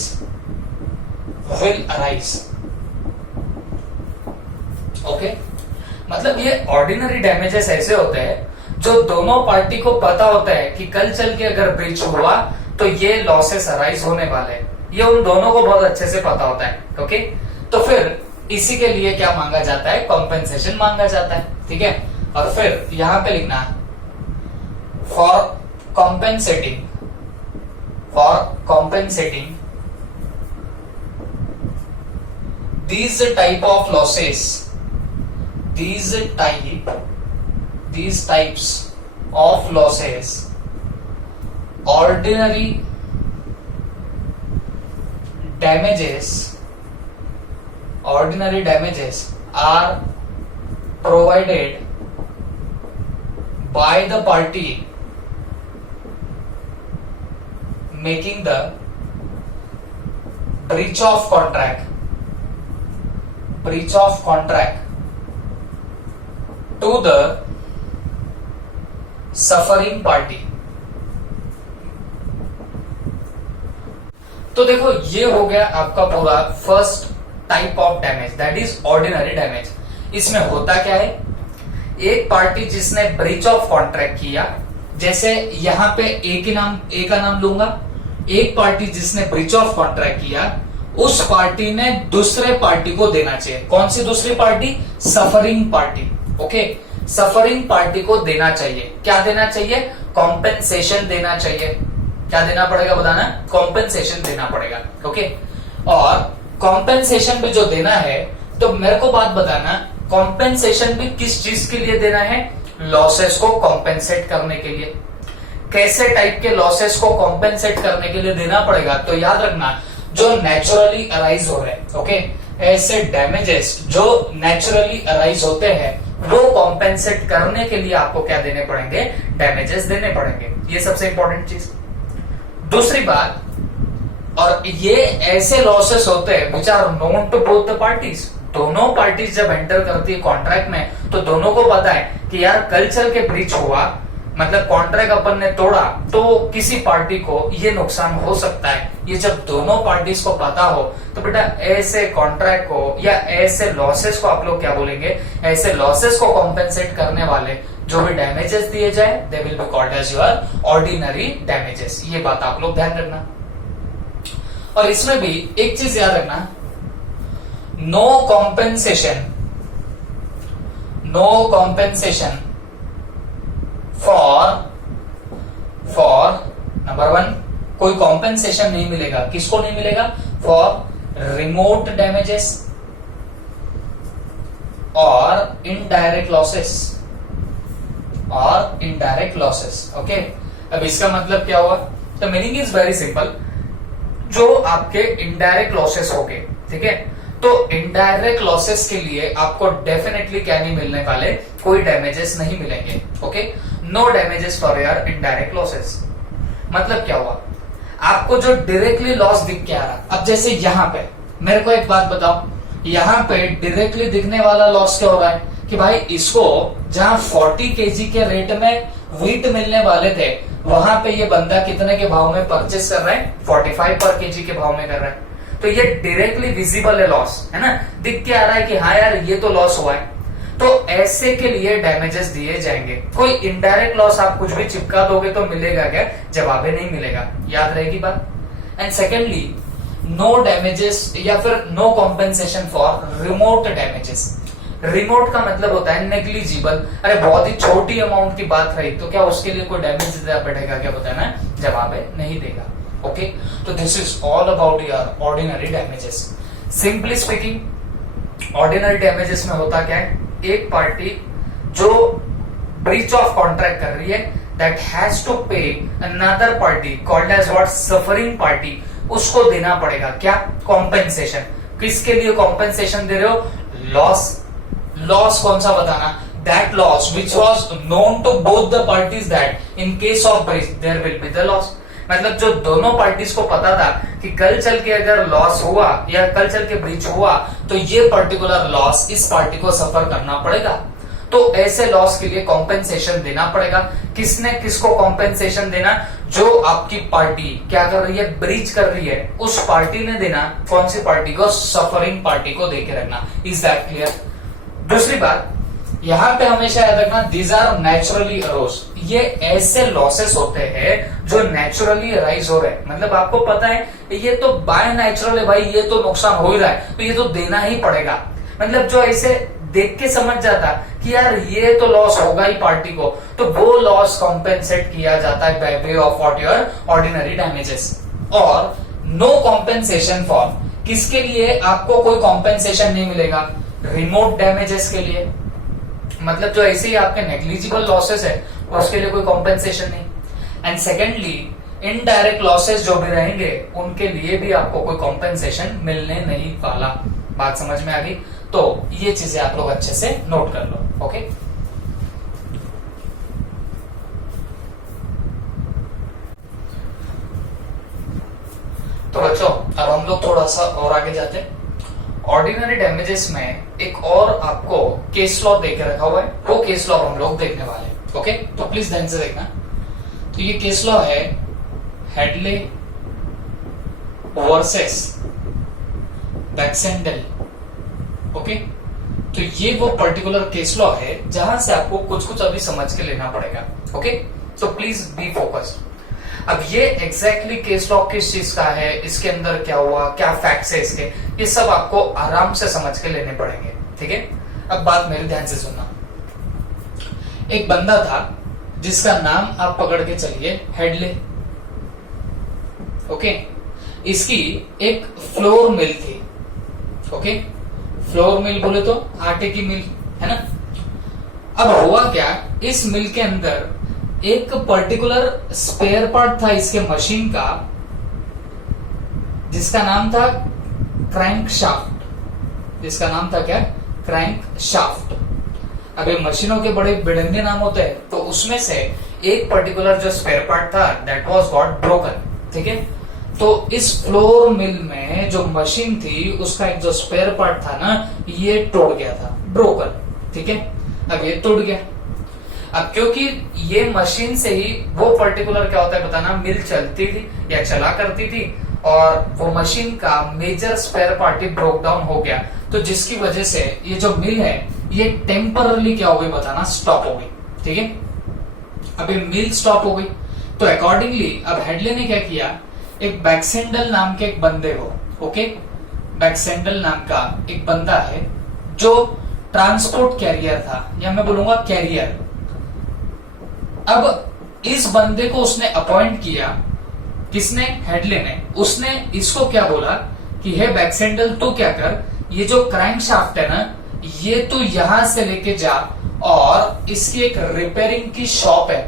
will arise। Okay, मतलब ये ऑर्डिनरी डैमेजेस ऐसे होते हैं जो दोनों पार्टी को पता होता है कि कल चल के अगर ब्रीच हुआ तो ये लॉसेस अराइज होने वाले हैं, ये उन दोनों को बहुत अच्छे से पता होता है। ओके, तो फिर इसी के लिए क्या मांगा जाता है? कॉम्पेंसेशन मांगा जाता है। ठीक है, और फिर यहां पे लिखना for compensating these types of losses, ordinary damages are provided by the party making the breach of contract to the suffering party. तो देखो ये हो गया आपका पूरा first type of damage, that is ordinary damage. इसमें होता क्या है? एक पार्टी जिसने ब्रीच ऑफ कॉन्ट्रैक्ट किया, जैसे यहां पे ए का नाम लूंगा, एक पार्टी जिसने ब्रीच ऑफ कॉन्ट्रैक्ट किया उस पार्टी ने दूसरे पार्टी को देना चाहिए। कौन सी दूसरी party? Suffering party. Okay, suffering party को देना चाहिए। क्या देना चाहिए? कॉम्पेंसेशन देना चाहिए। क्या देना पड़ेगा बताना? कॉम्पेंसेशन देना पड़ेगा। ओके, और कॉम्पेंसेशन भी जो देना है, तो मेरे को बात बताना, कॉम्पेंसेशन भी किस चीज के लिए देना है? लॉसेस को कॉम्पेंसेट करने के लिए। कैसे टाइप के लॉसेस को कॉम्पेंसेट करने के लिए देना पड़ेगा? तो याद रखना, जो नेचुरली अराइज हो रहे हैं। ओके, ऐसे डैमेजेस जो नेचुरली अराइज होते हैं वो कॉम्पेंसेट करने के लिए आपको क्या देने पड़ेंगे? डैमेजेस देने पड़ेंगे। ये सबसे इंपॉर्टेंट चीज। दूसरी बात, और ये ऐसे लॉसेस होते हैं which are known to both the parties. दोनों पार्टीज जब एंटर करती है कॉन्ट्रैक्ट में तो दोनों को पता है कि यार कल चल के ब्रीच हुआ, मतलब कॉन्ट्रैक्ट अपन ने तोड़ा तो किसी पार्टी को ये नुकसान हो सकता है। ये जब दोनों पार्टीज को पता हो तो बेटा ऐसे कॉन्ट्रैक्ट को या ऐसे लॉसेस को आप लोग क्या बोलेंगे? ऐसे लॉसेस को कॉम्पेंसेट करने वाले जो भी डैमेजेस दिए जाए they will be called as your ordinary damages. ये बात आप लोग ध्यान रखना। और इसमें भी एक चीज याद रखना, नो कॉम्पेंसेशन फॉर नंबर 1, कोई कॉम्पेंसेशन नहीं मिलेगा, किसको नहीं मिलेगा? फॉर रिमोट डैमेजेस और इनडायरेक्ट लॉसेस। ओके, अब इसका मतलब क्या हुआ? The meaning is very simple, जो आपके इनडायरेक्ट लॉसेस हो गए, ठीक है, तो इनडायरेक्ट लॉसेस के लिए आपको डेफिनेटली क्या नहीं मिलने वाले? कोई डैमेजेस नहीं मिलेंगे। Okay, no damages for your indirect losses. मतलब क्या हुआ? आपको जो डायरेक्टली लॉस दिख के आ रहा, अब जैसे यहां पे मेरे को एक बात बताओ, यहां पे डायरेक्टली दिखने वाला लॉस क्या हो रहा है कि भाई इसको जहां 40 केजी के रेट में व्हीट मिलने वाले थे, वहां पे ये बंदा कितने के भाव में परचेस कर रहा है? 45 पर केजी के भाव में कर रहा है। तो ये डायरेक्टली विजिबल है लॉस, है ना, दिख के आ रहा है कि हाँ यार ये तो लॉस हुआ है। तो ऐसे के लिए डैमेजेस दिए जाएंगे। कोई इनडायरेक्ट लॉस आप कुछ भी चिपका दोगे तो मिलेगा क्या? जवाब नहीं मिलेगा। याद रहेगी बात। एंड सेकेंडली, नो डैमेजेस या फिर no compensation for remote damages. Remote का मतलब होता है नेग्लिजिबल। अरे बहुत ही छोटी अमाउंट की बात रही तो क्या उसके लिए कोई डैमेज देना पड़ेगा क्या? बताना, जवाब है नहीं देगा। ओके, तो this is all about your ordinary damages. Simply speaking, ordinary damages में होता क्या है? एक पार्टी जो ब्रीच ऑफ कॉन्ट्रैक्ट कर रही है, that has to pay another party called as what? Suffering party, उसको देना पड़ेगा क्या? कॉम्पेंसेशन। किसके लिए कॉम्पेंसेशन दे रहे हो? लॉस कौन सा बताना? That loss which was known to both the parties, that in case of breach there will be the loss. मतलब जो दोनों पार्टीज को पता था कि कल चल के अगर लॉस हुआ या कल चल के ब्रीच हुआ तो ये पर्टिकुलर लॉस इस पार्टी को सफर करना पड़ेगा। तो ऐसे लॉस के लिए कॉम्पेंसेशन देना पड़ेगा। किसने किसको कॉम्पेंसेशन देना? जो आपकी पार्टी क्या कर रही है? ब्रीच कर रही है, उस पार्टी ने देना। कौन सी पार्टी को? सफरिंग पार्टी को देके रखना। Is that clear? दूसरी बात, यहां पे हमेशा याद रखना, दीज आर नेचुरली अरोज। ये ऐसे लॉसेस होते हैं जो नेचुरली राइज हो रहे हैं। मतलब आपको पता है ये तो बाय नेचुरल है भाई, ये तो नुकसान हो ही रहा है, तो ये तो देना ही पड़ेगा। मतलब जो ऐसे देख के समझ जाता कि यार ये तो लॉस होगा ही पार्टी को, तो वो लॉस कॉम्पेंसेट किया जाता है bye way of what? Your ordinary damages. और नो कॉम्पेंसेशन फॉर, किसके लिए आपको कोई कॉम्पेंसेशन नहीं मिलेगा? रिमोट डैमेजेस के लिए। मतलब जो ऐसे ही आपके नेग्लिजिबल लॉसेस है उसके लिए कोई कॉम्पेंसेशन नहीं। एंड सेकेंडली, इनडायरेक्ट लॉसेस जो भी रहेंगे उनके लिए भी आपको कोई कॉम्पेंसेशन मिलने नहीं वाला। बात समझ में आ गई? तो ये चीजें आप लोग अच्छे से नोट कर लो। ओके, तो बच्चों अब हम लोग थोड़ा सा और आगे जाते हैं। ऑर्डिनरी डैमेजेस में एक और आपको केस लॉ देके रखा हुआ है, वो केस लॉ हम लोग देखने वाले हैं। ओके, तो प्लीज ध्यान से देखना। तो ये केस लॉ है हेडले वर्सेस बैक्सेंडल। ओके, तो ये वो पर्टिकुलर केस लॉ है जहां से आपको कुछ कुछ अभी समझ के लेना पड़ेगा। ओके, तो प्लीज बी फोकस्ड। अब ये एग्जैक्टली केस लॉ किस चीज का है, इसके अंदर क्या हुआ, क्या फैक्ट्स है इसके, ये सब आपको आराम से समझ के लेने पड़ेंगे। ठीक है, अब बात मेरे ध्यान से सुनना। एक बंदा था जिसका नाम आप पकड़ के चलिए हेडले। ओके, इसकी एक फ्लोर मिल थी। ओके, फ्लोर मिल बोले तो आटे की मिल है ना। अब हुआ क्या, इस मिल के अंदर एक पर्टिकुलर स्पेयर पार्ट था इसके मशीन का जिसका नाम था क्रैंक शाफ्ट। जिसका नाम था क्या? Crank shaft. अब ये मशीनों के बड़े बिड़ंगे नाम होते हैं, तो उसमें से एक पर्टिकुलर जो स्पेयर पार्ट था दैट वाज गॉट ब्रोकन। ठीक है, तो इस फ्लोर मिल में जो मशीन थी उसका एक जो स्पेयर पार्ट था ना, ये टूट गया था, ब्रोकन। ठीक है, अब ये टूट गया। अब क्योंकि ये मशीन से ही वो पर्टिकुलर क्या होता है बताना, मिल चलती थी या चला करती थी, और वो मशीन का major spare part broke down हो गया, तो जिसकी वजह से ये जो मिल है ये टेम्परली क्या हो गई बताना, स्टॉप हो गई। ठीक है, अब ये मिल स्टॉप हो गई, तो अकॉर्डिंगली अब हेडले ने क्या किया, एक बैक्सेंडल नाम के एक बंदे को, ओके, बैक्सेंडल नाम का एक बंदा है जो ट्रांसपोर्ट कैरियर था, या मैं बोलूंगा कैरियर। अब इस बंदे को उसने अपॉइंट किया, किसने? हेडले ने। उसने इसको क्या बोला कि हे बैक्सेंडल तू क्या कर, ये जो क्रैंक शाफ्ट है ना, ये तू यहां से लेके जा और इसकी एक रिपेयरिंग की शॉप है।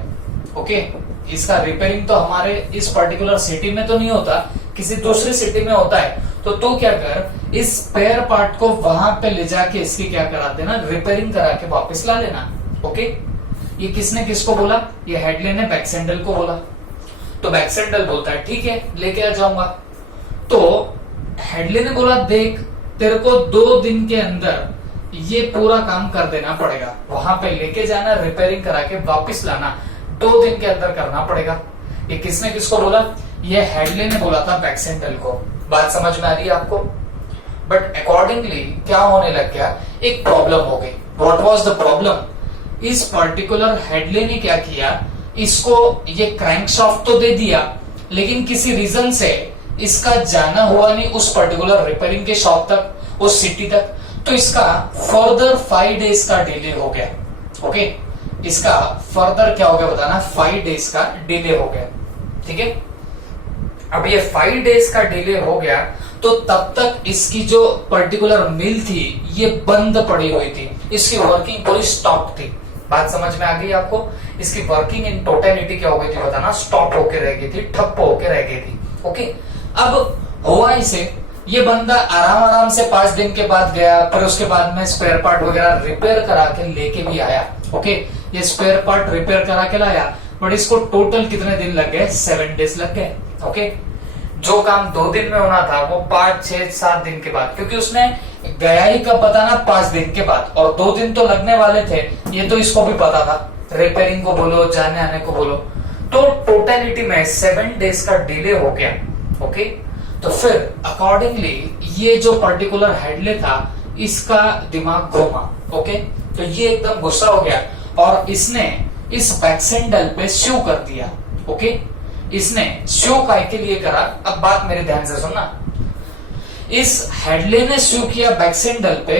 ओके, इसका रिपेयरिंग तो हमारे इस पर्टिकुलर सिटी में तो नहीं होता, किसी दूसरी सिटी में होता है। तो तू क्या कर, इस स्पेयर पार्ट को वहां पे ले जाके इसकी क्या करा देना, रिपेयरिंग करा के वापस ला लेना। ओके, ये किसने किसको बोला? ये हेडले ने बैक्सेंडल को बोला। तो बैक्सेंडल बोलता है ठीक है लेके आ जाऊंगा। तो हेडले ने बोला देख, तेरे को 2 दिन के अंदर ये पूरा काम कर देना पड़ेगा, वहां पे लेके जाना, रिपेयरिंग करा के वापिस लाना, 2 दिन के अंदर करना पड़ेगा। ये किसने किसको बोला? ये हेडले ने बोला था बैक्सेंडल को। बात समझ में आ रही है आपको? बट अकॉर्डिंगली क्या होने लग गया, एक प्रॉब्लम हो गई। What was the problem? इस पर्टिकुलर हेडले ने क्या किया, इसको ये क्रैंकशाफ्ट तो दे दिया, लेकिन किसी रीजन से इसका जाना हुआ नहीं उस पर्टिकुलर रिपेयरिंग के शॉप तक, उस सिटी तक। तो इसका फर्दर 5 डेज का डिले हो गया। ओके, इसका फर्दर क्या हो गया बताना, 5 डेज का डिले हो गया। ठीक है, अब ये 5 डेज का डिले हो गया तो तब तक इसकी जो पर्टिकुलर मिल थी ये बंद पड़ी हुई थी, इसकी वर्किंग पूरी स्टॉप थी। बात समझ में आ गई आपको? इसकी वर्किंग इन टोटलिटी क्या हो गई थी बताना, स्टॉप होके रह गई थी, ठप्प होके रह गई थी। ओके, अब हुआ इसे, ये बंदा आराम आराम से 5 दिन के बाद गया, फिर उसके बाद में स्पेयर पार्ट वगैरह रिपेयर करा के लेके भी आया। ओके, ये स्पेयर पार्ट रिपेयर करा के लाया, बट इसको टोटल कितने दिन लग गए? 7 डेज लग गए। ओके, जो काम 2 दिन में होना था वो 5, 6, 7 दिन के बाद, क्योंकि उसने गया ही कब बताना, 5 दिन के बाद, और 2 दिन तो लगने वाले थे, ये तो इसको भी पता था, रिपेयरिंग को बोलो, जाने आने को बोलो। तो टोटलिटी में 7 डेज का डिले हो गया। ओके, तो फिर अकॉर्डिंगली ये जो पर्टिकुलर हेडले था इसका दिमाग घूमा। ओके, तो ये एकदम गुस्सा हो गया और इसने इस बैक्सेंडल पे स्यू कर दिया। ओके, इसने स्यू काय के लिए करा, अब बात मेरे ध्यान से सुनना। इस हेडले ने स्यू किया बैक्सेंडल पे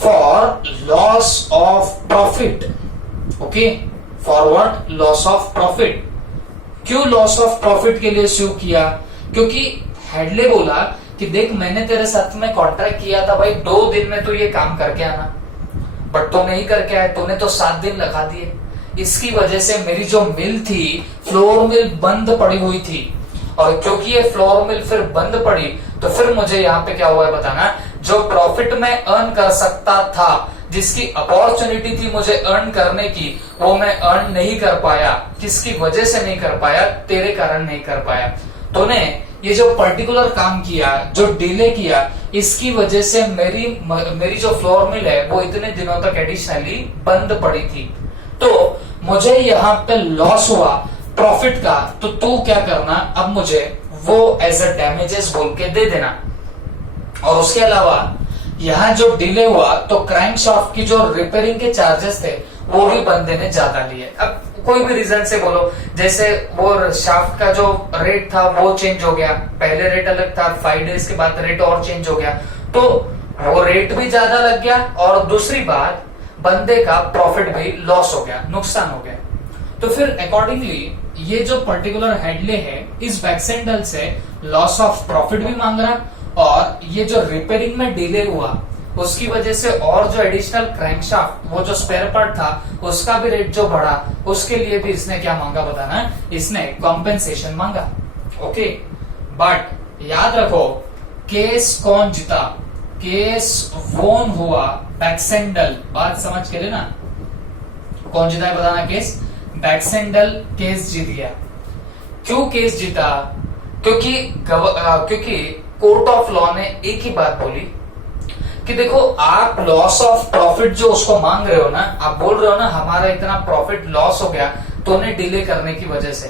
for loss of profit. Okay, for what? Loss of profit. क्यों लॉस ऑफ प्रॉफिट के लिए स्यू किया? क्योंकि हेडले बोला कि देख, मैंने तेरे साथ में कॉन्ट्रैक्ट किया था भाई 2 दिन में तू ये काम करके आना, बट तू नहीं करके आया, तूने तो 7 दिन लगा दिए। इसकी वजह से मेरी जो मिल थी, फ्लोर मिल बंद पड़ी हुई थी, और क्योंकि ये फ्लोर मिल फिर बंद पड़ी तो फिर मुझे यहाँ पे क्या हुआ है बताना, जो प्रॉफिट में अर्न कर सकता था, जिसकी अपॉर्चुनिटी थी मुझे अर्न करने की, वो मैं अर्न नहीं कर पाया। किसकी वजह से नहीं कर पाया? तेरे कारण नहीं कर पाया। तूने ये जो पर्टिकुलर काम किया, जो डिले किया, इसकी वजह से मेरी जो फ्लोर मिल है वो इतने दिनों तक एडिशनली बंद पड़ी थी, तो मुझे यहाँ पे लॉस हुआ प्रॉफिट का, तो तू क्या करना, अब मुझे वो एज अ डैमेजेस बोल के दे देना। और उसके अलावा यहाँ जो डिले हुआ तो क्रैंकशाफ्ट की जो रिपेयरिंग के चार्जेस थे वो भी बंदे ने ज्यादा लिए। अब कोई भी रीजन से बोलो, जैसे वो शाफ्ट का जो रेट था वो चेंज हो गया, पहले रेट अलग था, 5 डेज के बाद रेट और चेंज हो गया, तो वो रेट भी ज्यादा लग गया, और दूसरी बात बंदे का प्रॉफिट भी लॉस हो गया, नुकसान हो गया। तो फिर अकॉर्डिंगली ये जो पर्टिकुलर हेडले है इस बैक्सेंडल से लॉस ऑफ प्रॉफिट भी मांग रहा, और ये जो रिपेयरिंग में डिले हुआ उसकी वजह से और जो एडिशनल क्रैंकशाफ्ट, वो जो स्पेयर पार्ट था उसका भी रेट जो बढ़ा, उसके लिए भी इसने क्या मांगा बताना, इसने कॉम्पेंसेशन मांगा। ओके, बट याद रखो केस कौन जीता? केस वोन हुआ बैक्सेंडल। बात समझ के लेना, कौन जीता है बताना केस? बैक्सेंडल केस जीत गया। क्यों केस जीता? क्योंकि कोर्ट ऑफ लॉ ने एक ही बात बोली कि देखो, आप लॉस ऑफ प्रॉफिट जो उसको मांग रहे हो ना, आप बोल रहे हो ना हमारा इतना प्रॉफिट लॉस हो गया तो उन्हें डिले करने की वजह से,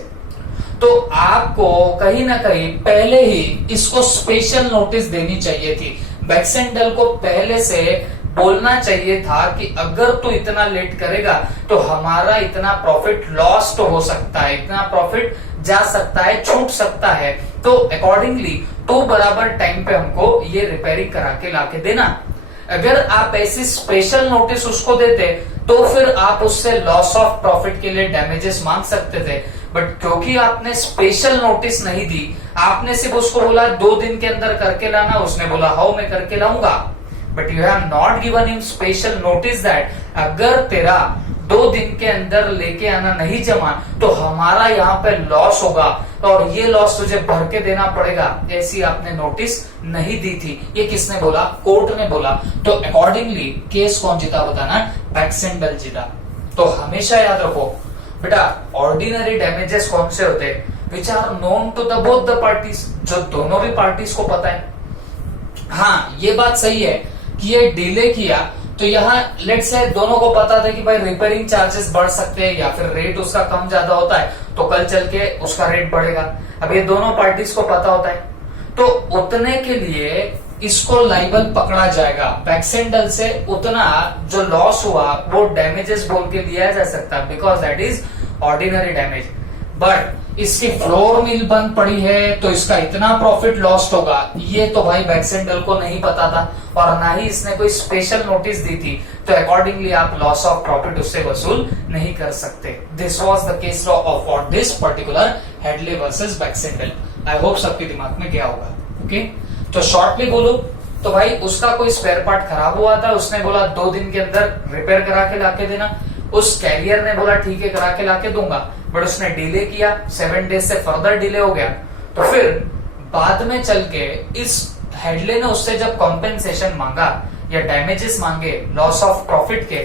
तो आपको कहीं ना कहीं पहले ही इसको स्पेशल नोटिस देनी चाहिए थी। बैक्सेंडल को पहले से बोलना चाहिए था कि अगर तू इतना लेट करेगा तो हमारा इतना प्रॉफिट लॉस तो हो सकता है, इतना प्रॉफिट जा सकता है, छूट सकता है, तो अकॉर्डिंगली तो बराबर टाइम पे हमको ये रिपेयरिंग करा के लाके देना। अगर आप ऐसी स्पेशल नोटिस उसको देते तो फिर आप उससे लॉस ऑफ प्रॉफिट के लिए डैमेजेस मांग सकते थे, बट क्योंकि आपने स्पेशल नोटिस नहीं दी, आपने सिर्फ उसको बोला 2 दिन के अंदर करके लाना, उसने बोला हाउ मैं करके लाऊंगा, but you have not given him special notice that अगर तेरा 2 दिन के अंदर लेके आना नहीं जमा तो हमारा यहाँ पे लॉस होगा और ये लॉस तुझे भर के देना पड़ेगा, ऐसी आपने नोटिस नहीं दी थी। ये किसने बोला? कोर्ट ने बोला। तो अकॉर्डिंगली केस कौन जीता बताना? बैक्सेंडल जीता। तो हमेशा याद रखो बेटा, ऑर्डिनरी डैमेजेस कौन से होते हैं? Which are known to the both the parties, जो दोनों भी पार्टीज को पता है। हाँ, ये बात सही है कि ये डिले किया तो यहाँ लेट्स से दोनों को पता था कि भाई रिपेयरिंग चार्जेस बढ़ सकते हैं या फिर रेट उसका कम ज्यादा होता है तो कल चल के उसका रेट बढ़ेगा। अब ये दोनों पार्टीज को पता होता है तो उतने के लिए इसको लाइबल पकड़ा जाएगा। बैक्सेंडल से उतना जो लॉस हुआ वो डैमेजेस बोल के लिया जा सकता है, because that is ordinary damage. But इसकी फ्लोर मिल बंद पड़ी है तो इसका इतना प्रॉफिट लॉस्ट होगा, ये तो भाई बैक्सेंडल को नहीं पता था और ना ही इसने कोई स्पेशल नोटिस दी थी, तो अकॉर्डिंगली आप लॉस ऑफ प्रॉफिट उससे वसूल नहीं कर सकते। This was the case law of this particular Hadley versus Baxendale. I hope सबके दिमाग में गया होगा। ओके, तो शॉर्टली बोलो तो भाई उसका कोई स्पेयर पार्ट खराब हुआ था, उसने बोला 2 दिन के अंदर रिपेयर करा के लाके देना, उस कैरियर ने बोला ठीक है करा के लाके दूंगा, बट उसने डिले किया, 7 डेज से फर्दर डिले हो गया। तो फिर बाद में चल के इस हेडले ने उससे जब कॉम्पेंसेशन मांगा या डैमेजेस मांगे लॉस ऑफ प्रॉफिट के,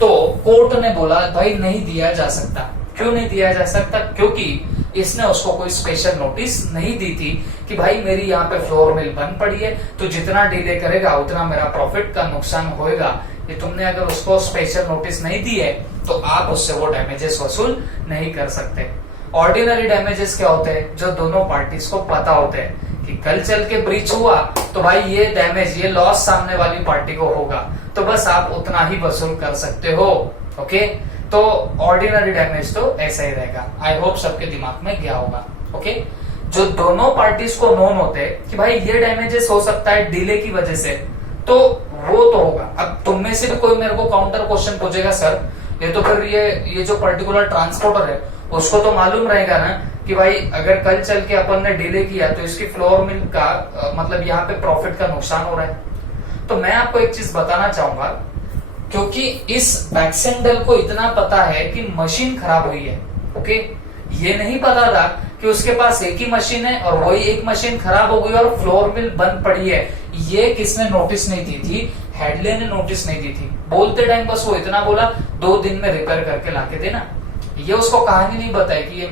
तो कोर्ट ने बोला भाई नहीं दिया जा सकता। क्यों नहीं दिया जा सकता? क्योंकि इसने उसको कोई स्पेशल नोटिस नहीं दी थी कि भाई मेरी यहाँ पे फ्लोर मिल बंद पड़ी है तो जितना डिले करेगा उतना मेरा प्रॉफिट का नुकसान होएगा। ये तुमने अगर उसको स्पेशल नोटिस नहीं दी है तो आप उससे वो डैमेजेस वसूल नहीं कर सकते। ऑर्डिनरी डैमेजेस क्या होते हैं? जो दोनों पार्टीज को पता होते हैं कि कल चल के ब्रीच हुआ तो भाई ये डैमेज, ये लॉस सामने वाली पार्टी को होगा, तो बस आप उतना ही वसूल कर सकते हो। ओके, तो ऑर्डिनरी डैमेज तो ऐसा ही रहेगा। आई होप सबके दिमाग में गया होगा। ओके, जो दोनों पार्टीज को नोन होते हैं कि भाई ये डैमेजेस हो सकता है डिले की वजह से, तो वो तो होगा। अब तुम में से भी कोई मेरे को काउंटर क्वेश्चन पूछेगा, सर ये तो फिर ये जो पर्टिकुलर ट्रांसपोर्टर है उसको तो मालूम रहेगा ना कि भाई अगर कल चल के अपन ने डिले किया तो इसकी फ्लोर मिल का मतलब यहाँ पे प्रॉफिट का नुकसान हो रहा है। तो मैं आपको एक चीज बताना चाहूंगा, क्योंकि इस बैक्सेंडल को इतना पता है कि मशीन खराब हुई है। ओके, ये नहीं पता था कि उसके पास एक ही मशीन है और वही एक मशीन खराब हो गई और फ्लोर मिल बंद पड़ी है। ये किसने नोटिस नहीं दी थी? हेडले ने नोटिस नहीं दी थी। बोलते टाइम बस वो इतना बोला 2 दिन में रिपेयर करके लाके देना। ये उसको कहानी नहीं बताई कि ये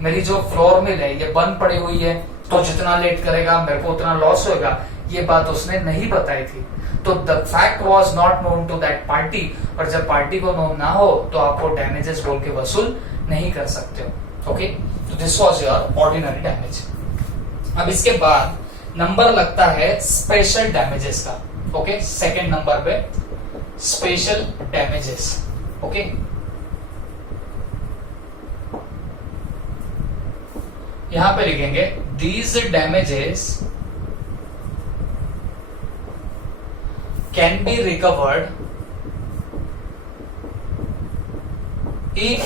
मेरी जो फ्लोर मिल है ये बंद पड़ी हुई है तो जितना लेट करेगा मेरे को उतना लॉस होगा, ये बात उसने नहीं बताई थी। तो the fact was not known to that party, और जब पार्टी को नोन ना हो तो आप वो डैमेजेस बोल के वसूल नहीं कर सकते हो। ओके, तो this was your ordinary damage. अब इसके बाद नंबर लगता है स्पेशल डैमेजेस का। ओके, सेकेंड नंबर पे स्पेशल डैमेजेस। ओके, यहां पे लिखेंगे these damages can be recovered if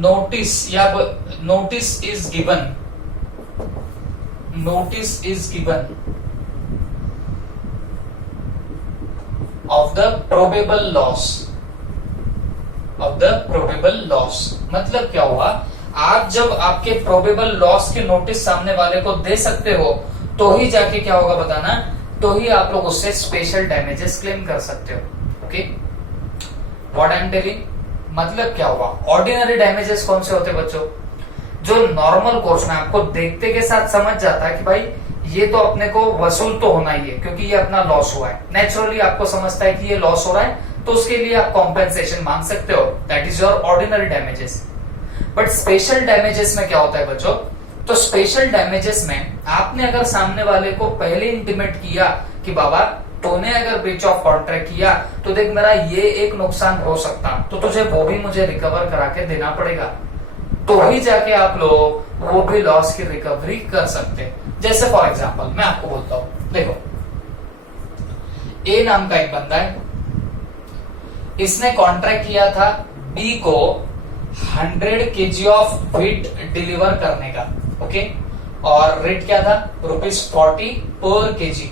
notice is given of the probable loss। मतलब क्या हुआ? आप जब आपके प्रोबेबल लॉस के नोटिस सामने वाले को दे सकते हो तो ही जाके क्या होगा बताना, तो ही आप लोग उससे स्पेशल डैमेजेस क्लेम कर सकते हो। Okay, what I am telling, मतलब क्या हुआ? ऑर्डिनरी डैमेजेस कौन से होते बच्चों? जो नॉर्मल कोर्स में आपको देखते के साथ समझ जाता है कि भाई ये तो अपने को वसूल तो होना ही है क्योंकि ये अपना लॉस हुआ है। नेचुरली आपको समझता है कि ये लॉस हो रहा है तो उसके लिए आप कॉम्पेंसेशन मांग सकते हो, that is your ordinary damages. But special damages में क्या होता है बच्चों? तो स्पेशल डैमेजेस में आपने अगर सामने वाले को पहले इंटीमेट किया कि बाबा तूने अगर ब्रीच ऑफ कॉन्ट्रैक्ट किया तो देख मेरा ये एक नुकसान हो सकता तो तुझे वो भी मुझे रिकवर करा के देना पड़ेगा। तो ही जाके आप लोग वो भी लॉस की रिकवरी कर सकते हैं। जैसे फॉर एग्जांपल मैं आपको बोलता हूं, देखो ए नाम का एक बंदा है, इसने कॉन्ट्रैक्ट किया था बी को 100 kg ऑफ व्हीट डिलीवर करने का, ओके, और रेट क्या था ₹40 पर kg,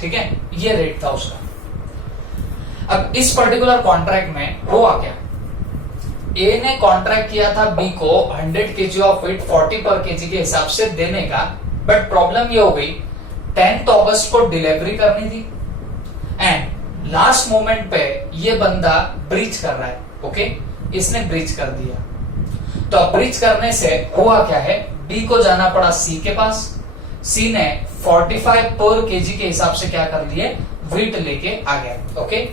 ठीक है, ये रेट था उसका। अब इस पर्टिकुलर कॉन्ट्रैक्ट में हुआ क्या, ए ने कॉन्ट्रैक्ट किया था बी को 100 kg ऑफ व्हीट 40 पर kg के हिसाब से देने का, बट प्रॉब्लम ये हो गई 10 अगस्त को डिलीवरी करनी थी एंड लास्ट मोमेंट पे ये बंदा ब्रीच कर रहा है, ओके, इसने ब्रीच कर दिया। तो अब ब्रीच करने से हुआ क्या है, बी को जाना पड़ा सी के पास, सी ने 45 पर kg के हिसाब से क्या कर लिए, व्हीट लेके आ गया, ओके।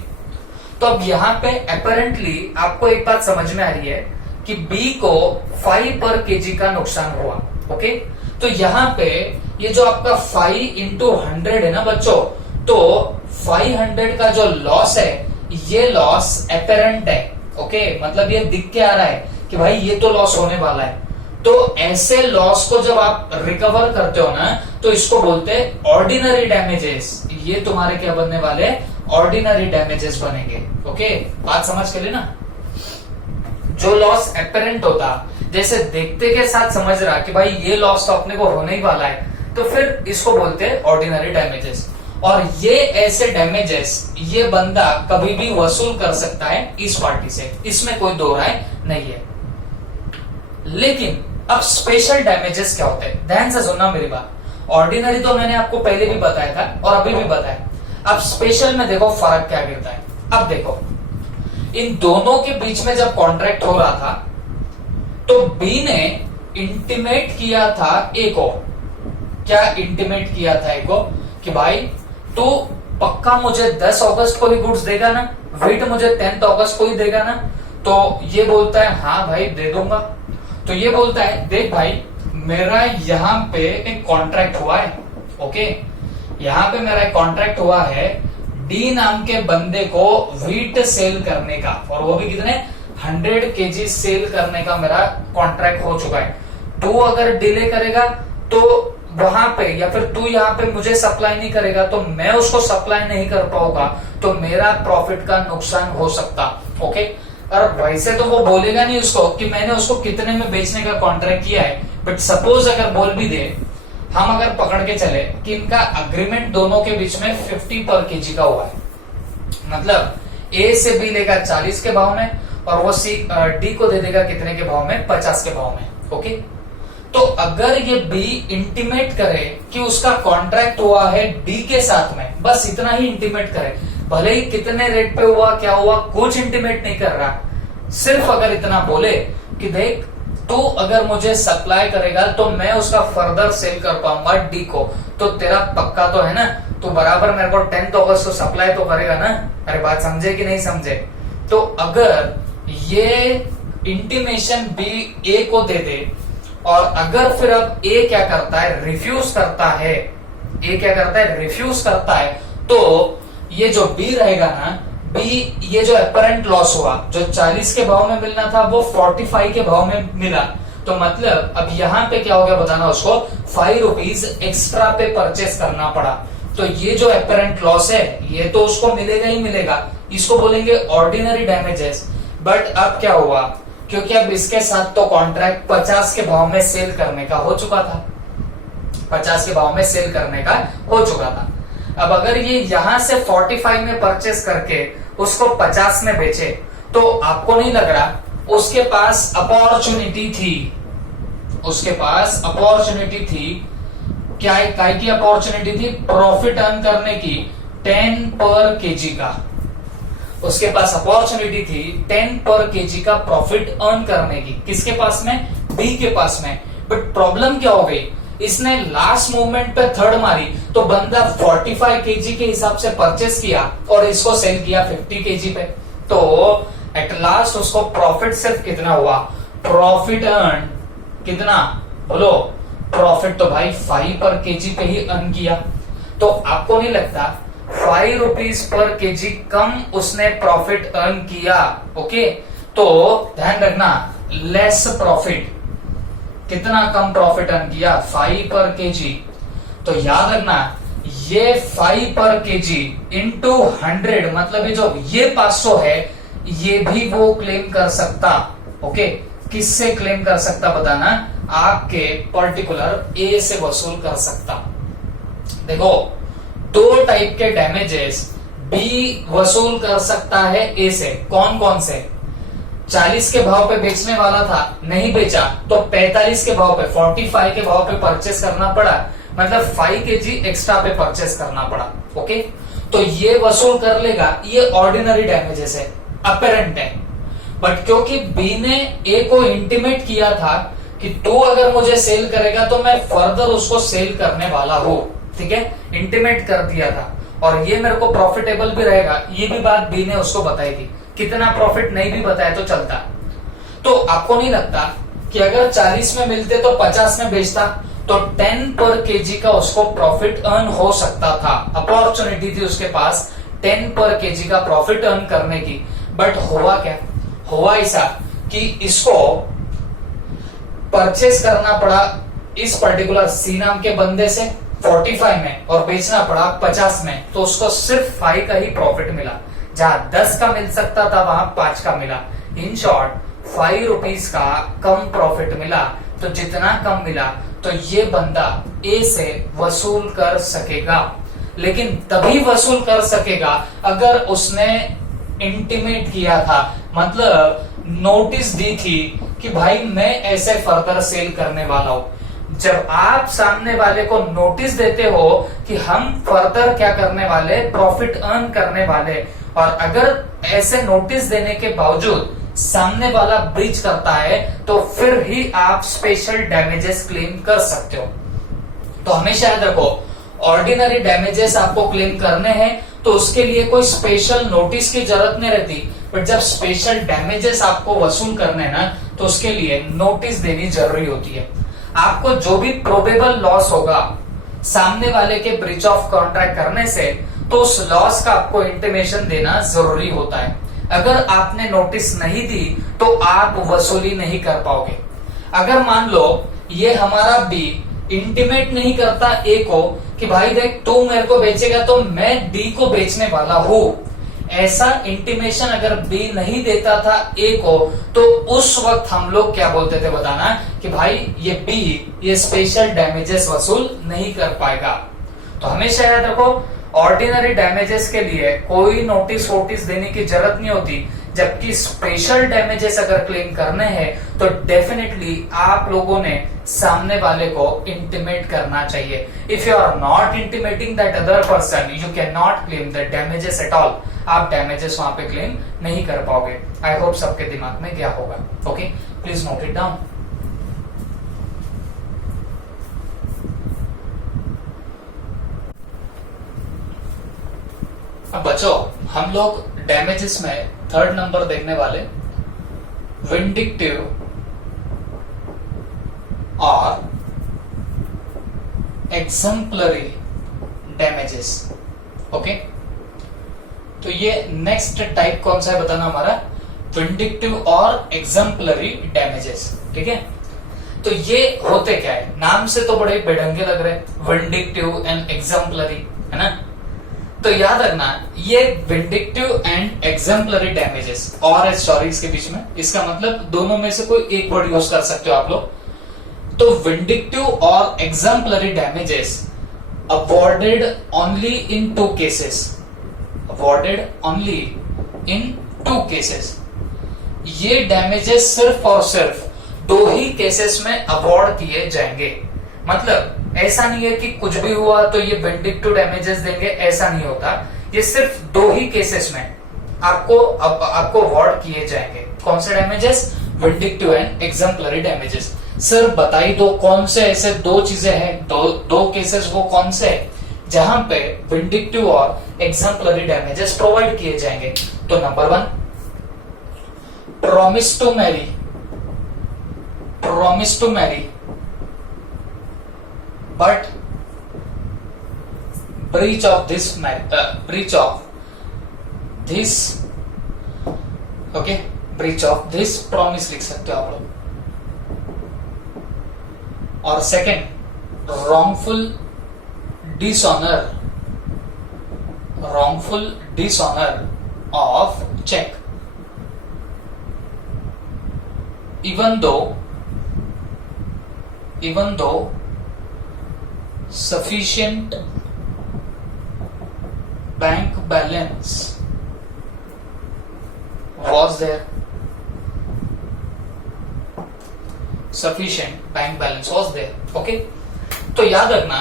तो अब यहाँ पे अपेरेंटली आपको एक बात समझ में आ रही है कि बी को 5 पर kg का नुकसान हुआ, ओके। तो यहाँ पे ये जो आपका 5 into 100 है ना बच्चों, तो 500 का जो लॉस है ये लॉस अपेरेंट है, ओके, मतलब ये दिख के आ रहा है कि भाई ये तो लॉस होने वाला है। तो ऐसे लॉस को जब आप रिकवर करते हो ना, तो इसको बोलते हैं ऑर्डिनरी डैमेजेस। ये तुम्हारे क्या बनने वाले, ऑर्डिनरी डैमेजेस बनेंगे, ओके, बात समझ के लिए ना। जो लॉस अपेरेंट होता, जैसे देखते के साथ समझ रहा कि भाई ये लॉस तो अपने को होने ही वाला है, तो फिर इसको बोलते हैं ऑर्डिनरी डैमेजेस। और ये ऐसे डैमेजेस ये बंदा कभी भी वसूल कर सकता है इस पार्टी से, इसमें कोई दो राय नहीं है। लेकिन अब स्पेशल डैमेजेस क्या होते हैं, ध्यान से सुनना मेरी बात। ऑर्डिनरी तो मैंने आपको पहले भी बताया था और अभी भी बताया, अब स्पेशल में देखो फर्क क्या गिरता है। अब देखो इन दोनों के बीच में जब कॉन्ट्रैक्ट हो रहा था तो बी ने इंटीमेट किया था ए को, क्या इंटीमेट किया था ए को कि भाई तू पक्का मुझे 10 अगस्त को ही गुड्स देगा ना, व्हीट मुझे 10 अगस्त को ही देगा ना। तो ये बोलता है हाँ भाई दे दूंगा। तो ये बोलता है देख भाई मेरा यहाँ पे एक कॉन्ट्रैक्ट हुआ है, ओके, यहाँ पे मेरा एक कॉन्ट्रैक्ट हुआ है डी नाम के बंदे को व्हीट सेल करने का, और वो भी कितने 100 kg सेल करने का मेरा कॉन्ट्रैक्ट हो चुका है। तू अगर डिले करेगा तो वहां पे, या फिर तू यहाँ पे मुझे सप्लाई नहीं करेगा तो मैं उसको सप्लाई नहीं कर पाऊंगा, तो मेरा प्रॉफिट का नुकसान हो सकता, ओके। और वैसे तो वो बोलेगा नहीं उसको कि मैंने उसको कितने में बेचने का कॉन्ट्रैक्ट किया है, बट सपोज अगर बोल भी दे, हम अगर पकड़ के चले कि इनका अग्रीमेंट दोनों के बीच में 50 पर kg का हुआ है, मतलब ए से बी लेगा 40 के भाव में और वो सी डी को दे देगा कितने के भाव में, 50 के भाव में, ओके। तो अगर ये बी इंटीमेट करे कि उसका कॉन्ट्रैक्ट हुआ है डी के साथ में, बस इतना ही इंटीमेट करे, भले ही कितने रेट पे हुआ क्या हुआ कुछ इंटीमेट नहीं कर रहा, सिर्फ अगर इतना बोले कि देख तू अगर मुझे सप्लाई करेगा तो मैं उसका फर्दर सेल कर पाऊंगा डी को, तो तेरा पक्का तो है ना, तो बराबर मेरे को 10 अगस्त को सप्लाई तो करेगा ना। अरे बात समझे कि नहीं समझे। तो अगर ये इंटीमेशन बी ए को दे दे और अगर फिर अब ए क्या करता है, रिफ्यूज करता है, ए क्या करता है, रिफ्यूज करता है, तो ये जो बी रहेगा ना, बी ये जो अपरेंट लॉस हुआ जो 40 के भाव में मिलना था वो 45 के भाव में मिला, तो मतलब अब यहाँ पे क्या हो गया बताना उसको, 5 रुपीज एक्स्ट्रा पे परचेस करना पड़ा। तो ये जो अपरेंट लॉस है ये तो उसको मिलेगा ही मिलेगा, इसको बोलेंगे ऑर्डिनरी डैमेजेस। बट अब क्या हुआ, क्योंकि अब इसके साथ तो कॉन्ट्रैक्ट 50 के भाव में सेल करने का हो चुका था, 50 के भाव में सेल करने का हो चुका था। अब अगर ये यहां से 45 में परचेस करके उसको 50 में बेचे, तो आपको नहीं लग रहा उसके पास अपॉर्चुनिटी थी, उसके पास अपॉर्चुनिटी थी, क्या की अपॉर्चुनिटी थी, प्रॉफिट अर्न करने की 10 पर kg का, उसके पास अपॉर्चुनिटी थी 10 पर kg का प्रॉफिट अर्न करने की, किसके पास में, बी के पास में। बट प्रॉब्लम क्या हो गई, इसने लास्ट मोमेंट पे थर्ड मारी, तो बंदा 45 kg के हिसाब से परचेस किया और इसको सेल किया 50 kg पे, तो एट लास्ट उसको प्रॉफिट सिर्फ कितना हुआ, प्रॉफिट अर्न कितना बोलो, प्रॉफिट तो भाई 5 पर kg पे ही अर्न किया। तो आपको नहीं लगता 5 रुपीज पर kg कम उसने प्रॉफिट अर्न किया, ओके। तो ध्यान रखना लेस प्रॉफिट, कितना कम प्रॉफिट अर्न किया, 5 पर केजी। तो याद रखना ये 5 पर केजी इंटू 100, मतलब ये 500 है, ये भी वो क्लेम कर सकता। ओके, किससे क्लेम कर सकता बताना, आपके पर्टिकुलर ए से वसूल कर सकता। देखो, 2 टाइप के डैमेजेस बी वसूल कर सकता है ए से। कौन कौन से, 40 के भाव पे बेचने वाला था, नहीं बेचा, तो 45 के भाव पे, 45 के भाव पे परचेस करना पड़ा, मतलब 5 केजी एक्स्ट्रा पे परचेस करना पड़ा। ओके, तो ये वसूल कर लेगा, ये ऑर्डिनरी डैमेजेस है, अपेरेंट है। बट क्योंकि बी ने ए को इंटीमेट किया था कि तू अगर मुझे सेल करेगा तो मैं फर्दर उसको सेल करने वाला हूं, ठीक है, इंटीमेट कर दिया था, और ये मेरे को प्रॉफिटेबल भी रहेगा, ये भी बात बी ने उसको बताई थी। कितना प्रॉफिट नहीं भी बताया तो चलता। तो आपको नहीं लगता कि अगर 40 में मिलते तो 50 में बेचता, तो 10 पर केजी का उसको प्रॉफिट अर्न हो सकता था, अपॉर्चुनिटी थी उसके पास 10 पर केजी का प्रॉफिट अर्न करने की। बट हुआ क्या, हुआ ऐसा कि इसको परचेस करना पड़ा इस पर्टिकुलर सी नाम के बंदे से 45 में, और बेचना पड़ा 50 में, तो उसको सिर्फ 5 का ही प्रॉफिट मिला। जहां 10 का मिल सकता था वहां 5 का मिला। इन शॉर्ट 5 रुपीज का कम प्रॉफिट मिला। तो जितना कम मिला तो ये बंदा ए से वसूल कर सकेगा, लेकिन तभी वसूल कर सकेगा अगर उसने इंटीमेट किया था, मतलब नोटिस दी थी कि भाई मैं ऐसे फर्दर सेल करने वाला हूं। जब आप सामने वाले को नोटिस देते हो कि हम फर्दर क्या करने वाले, प्रॉफिट अर्न करने वाले, और अगर ऐसे नोटिस देने के बावजूद सामने वाला ब्रीच करता है, तो फिर ही आप स्पेशल डैमेजेस क्लेम कर सकते हो। तो हमेशा याद रखो, ऑर्डिनरी डैमेजेस आपको क्लेम करने हैं तो उसके लिए कोई स्पेशल नोटिस की जरूरत नहीं रहती, बट जब स्पेशल डैमेजेस आपको वसूल करने हैं ना, तो उसके लिए नोटिस देनी जरूरी होती है। आपको जो भी प्रोबेबल लॉस होगा सामने वाले के ब्रीच ऑफ कॉन्ट्रैक्ट करने से, तो उस लॉस का आपको इंटीमेशन देना जरूरी होता है। अगर आपने नोटिस नहीं दी तो आप वसूली नहीं कर पाओगे। अगर मान लो ये हमारा बी इंटीमेट नहीं करता ए को कि भाई देख तू मेरे को बेचेगा तो मैं डी को बेचने वाला हूं, ऐसा इंटीमेशन अगर बी नहीं देता था ए को, तो उस वक्त हम लोग क्या बोलते थे बताना, कि भाई ये बी ये स्पेशल डैमेजेस वसूल नहीं कर पाएगा। तो हमेशा याद रखो, ऑर्डिनरी डैमेजेस के लिए कोई नोटिस वोटिस देने की जरूरत नहीं होती, जबकि स्पेशल डैमेजेस अगर क्लेम करने हैं तो डेफिनेटली आप लोगों ने सामने वाले को इंटीमेट करना चाहिए। If you are not intimating that other person, you can not claim the damages at all. आप डैमेजेस वहां पे क्लेम नहीं कर पाओगे। आई होप सबके दिमाग में क्या होगा। Okay, please note it down. अब बच्चों, हम लोग डैमेजेस में 3rd नंबर देखने वाले विंडिक्टिव और एग्जम्पलरी डैमेजेस। ओके, तो ये नेक्स्ट टाइप कौन सा है बताना हमारा, विंडिक्टिव और एग्जम्पलरी डैमेजेस। ठीक है, तो ये होते क्या है, नाम से तो बड़े बेढंगे लग रहे, विंडिक्टिव एंड एग्जम्पलरी, है ना। तो याद रखना, ये विंडिक्टिव एंड एग्जम्पलरी डैमेजेस, और सॉरी इसके बीच में, इसका मतलब दोनों में से कोई एक वर्ड यूज कर सकते हो आप लोग। तो विंडिक्टिव और exemplary damages awarded only in 2 cases, awarded only in 2 cases. ये डैमेजेस सिर्फ और सिर्फ 2 ही केसेस में अवॉर्ड किए जाएंगे। मतलब ऐसा नहीं है कि कुछ भी हुआ तो ये विंडिक्टिव डैमेजेस देंगे, ऐसा नहीं होता। ये सिर्फ 2 ही केसेस में आपको अवॉर्ड किए जाएंगे। कौन से damages, vindictive and exemplary damages. Sir बताई दो कौन से ऐसे 2 चीजें हैं, दो केसेस वो कौन से है जहां पे विंडिक्टिव और एग्जम्पलरी डैमेजेस प्रोवाइड किए जाएंगे। तो number 1, promise to marry, promise to marry but breach of this breach of this promise लिख सकते हो आप लोग। और second, wrongful dishonor of check even though sufficient bank balance was there, okay. तो याद रखना,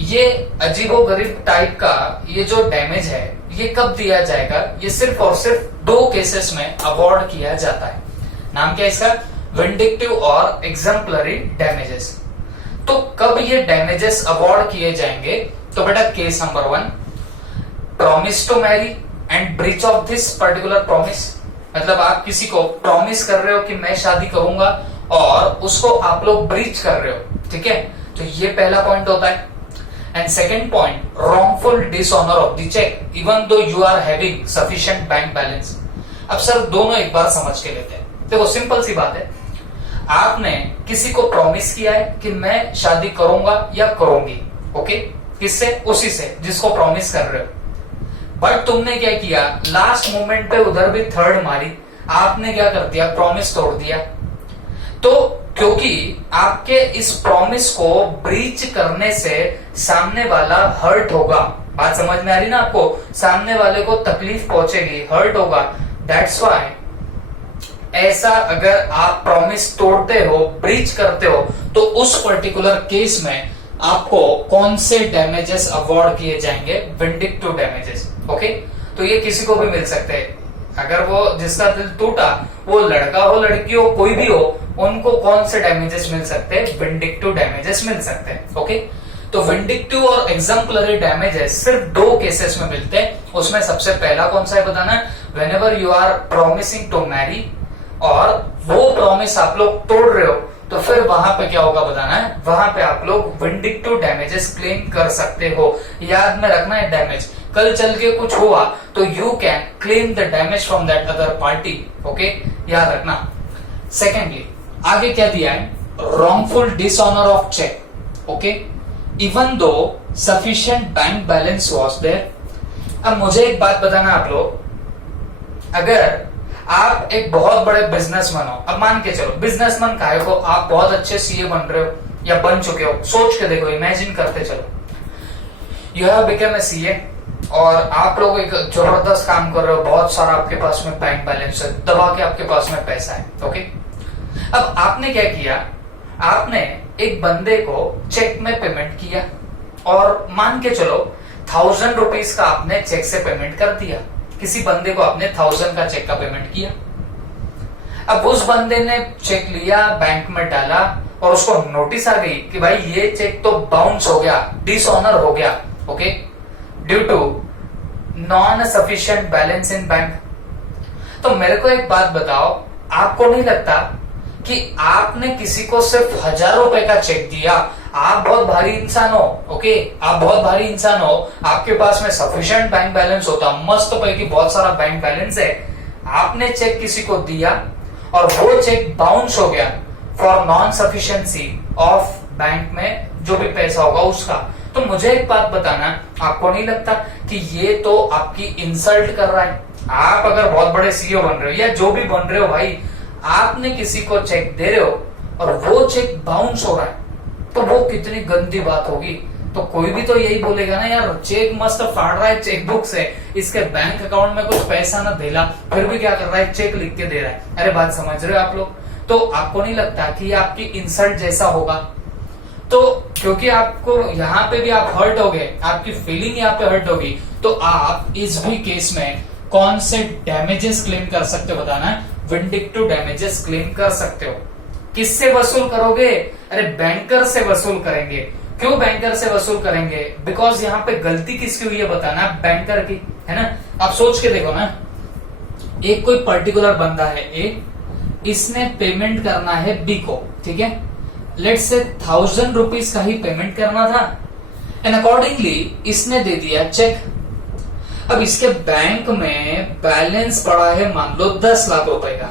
ये अजीबोगरीब टाइप का ये जो डैमेज है ये कब दिया जाएगा, ये सिर्फ और सिर्फ दो केसेस में अवॉर्ड किया जाता है। नाम क्या है इसका? विंडिक्टिव और एग्जाम्पलरी डैमेजेस। तो कब ये डैमेजेस अवॉर्ड किए जाएंगे? तो बेटा case number 1, promise to marry and breach of this particular promise. मतलब आप किसी को प्रॉमिस कर रहे हो कि मैं शादी करूंगा और उसको आप लोग ब्रीच कर रहे हो, ठीक है। तो ये पहला पॉइंट होता है। And second point, wrongful dishonor of the check even though you are having sufficient bank balance। अब सर दोनों एक बार समझ के लेते हैं। देखो सिंपल सी बात है, आपने किसी को प्रॉमिस किया है कि मैं शादी करूंगा या करूंगी, ओके, किससे? उसी से जिसको प्रॉमिस कर रहे हो। बट तुमने क्या किया, लास्ट मोमेंट पे उधर भी थर्ड मारी, आपने क्या कर दिया, प्रॉमिस तोड़ दिया। तो क्योंकि आपके इस प्रॉमिस को ब्रीच करने से सामने वाला हर्ट होगा, बात समझ में आ रही ना आपको, सामने वाले को तकलीफ पहुंचेगी, हर्ट होगा। दैट्स व्हाई ऐसा अगर आप प्रॉमिस तोड़ते हो, ब्रीच करते हो, तो उस पर्टिकुलर केस में आपको कौन से डैमेजेस अवॉर्ड किए जाएंगे? Vindictive damages, okay. तो ये किसी को भी मिल सकते हैं। अगर वो जिसका दिल टूटा वो लड़का हो, लड़की हो, कोई भी हो, उनको कौन से डैमेजेस मिल सकते हैं? विंडिक्टिव डैमेजेस मिल सकते हैं, ओके। तो विंडिक्टिव और एग्जाम्पलरी डैमेजेस सिर्फ दो केसेस में मिलते हैं। उसमें सबसे पहला कौन सा है बताना है? Whenever you are promising to marry और वो प्रॉमिस आप लोग तोड़ रहे हो, तो फिर वहां पे क्या होगा बताना है, वहां पे आप लोग विंडिक्टिव डैमेजेस क्लेम कर सकते हो। याद में रखना है, डैमेज कल चल के कुछ हुआ तो you can claim the damage from that other party, okay, याद रखना। सेकेंडली आगे क्या दिया है? wrongful dishonor of check, okay, even though sufficient bank balance was there. अब मुझे एक बात बताना आप लोग, अगर आप एक बहुत बड़े बिजनेसमैन हो, अब मान के चलो बिजनेसमैन काहे को, आप बहुत अच्छे सीए बन रहे हो या बन चुके हो, सोच के देखो, इमेजिन करते चलो, you have become a CA और आप लोग एक जबरदस्त काम कर रहे हो, बहुत सारा आपके पास में बैंक बैलेंस है, दबा के आपके पास में पैसा है, ओके। अब आपने क्या किया, आपने एक बंदे को चेक में पेमेंट किया और मान के चलो 1000 रुपीज का आपने चेक से पेमेंट कर दिया। किसी बंदे को आपने 1000 का चेक का पेमेंट किया। अब उस बंदे ने चेक लिया, बैंक में डाला और उसको नोटिस आ गई कि भाई ये चेक तो बाउंस हो गया, डिसऑनर हो गया, okay, due to non sufficient balance in bank. तो मेरे को एक बात बताओ, आपको नहीं लगता कि आपने किसी को सिर्फ 1000 रुपए का चेक दिया, आप बहुत भारी इंसान हो, ओके, आप बहुत भारी इंसान हो, आपके पास में सफिशिएंट बैंक बैलेंस होता, मस्त पैकी बहुत सारा बैंक बैलेंस है, आपने चेक किसी को दिया और वो चेक बाउंस हो गया for non sufficiency of bank में जो भी पैसा होगा उसका। तो मुझे एक बात बताना, आपको नहीं लगता कि ये तो आपकी इंसल्ट कर रहा है? आप अगर बहुत बड़े सीईओ बन रहे हो या जो भी बन रहे हो भाई, आपने किसी को चेक दे रहे हो और वो चेक बाउंस हो रहा है, तो वो कितनी गंदी बात होगी। तो कोई भी तो यही बोलेगा ना, यार चेक मस्त फाड़ रहा है चेकबुक से, इसके बैंक अकाउंट में कुछ पैसा ना देला, फिर भी क्या कर रहा है, चेक लिख के दे रहा है। अरे बात समझ रहे हो आप लोग? तो आपको नहीं लगता कि ये आपकी इंसल्ट जैसा होगा? तो क्योंकि आपको यहाँ पे भी आप हर्ट हो गए, आपकी फीलिंग यहाँ पे हर्ट होगी, तो आप इस भी केस में कौन से डैमेजेस क्लेम कर सकते हो बताना है? विंडिक्टिव डैमेजेस क्लेम कर सकते हो। किससे वसूल करोगे? अरे बैंकर से वसूल करेंगे। क्यों बैंकर से वसूल करेंगे? बिकॉज यहाँ पे गलती किसकी हुई है बताना, बैंकर की, है ना। आप सोच के देखो ना, एक कोई पर्टिकुलर बंदा है ए, इसने पेमेंट करना है बी को, ठीक है, लेट्स से 1000 रुपीज का ही पेमेंट करना था एंड अकॉर्डिंगली इसने दे दिया चेक। अब इसके बैंक में बैलेंस पड़ा है मान लो 10 लाख रुपए का,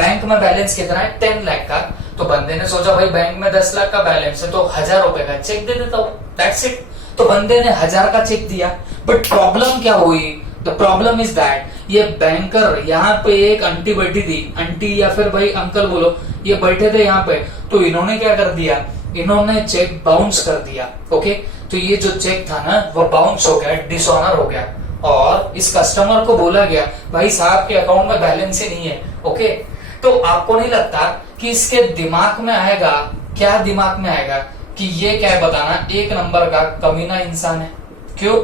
बैंक में बैलेंस कितना है 10 लाख का, तो बंदे ने सोचा भाई बैंक में 10 लाख का बैलेंस है तो 1000 रुपए का चेक दे देता हूं, दैट्स इट। तो बंदे ने 1000 का चेक दिया, बट प्रॉब्लम क्या हुई, द प्रॉब्लम इज दैट ये बैंकर यहाँ पे एक आंटी बैठी थी, आंटी या फिर भाई अंकल बोलो, ये बैठे थे यहाँ पे, तो इन्होंने क्या कर दिया, इन्होंने चेक बाउंस कर दिया। ओके, तो ये जो चेक था ना वो बाउंस हो गया, डिसऑनर हो गया, और इस कस्टमर को बोला गया भाई साहब के अकाउंट में बैलेंस ही नहीं है। ओके, तो आपको नहीं लगता कि इसके दिमाग में आएगा, क्या दिमाग में आएगा कि ये क्या है बताना, एक नंबर का कमीना इंसान है। क्यों?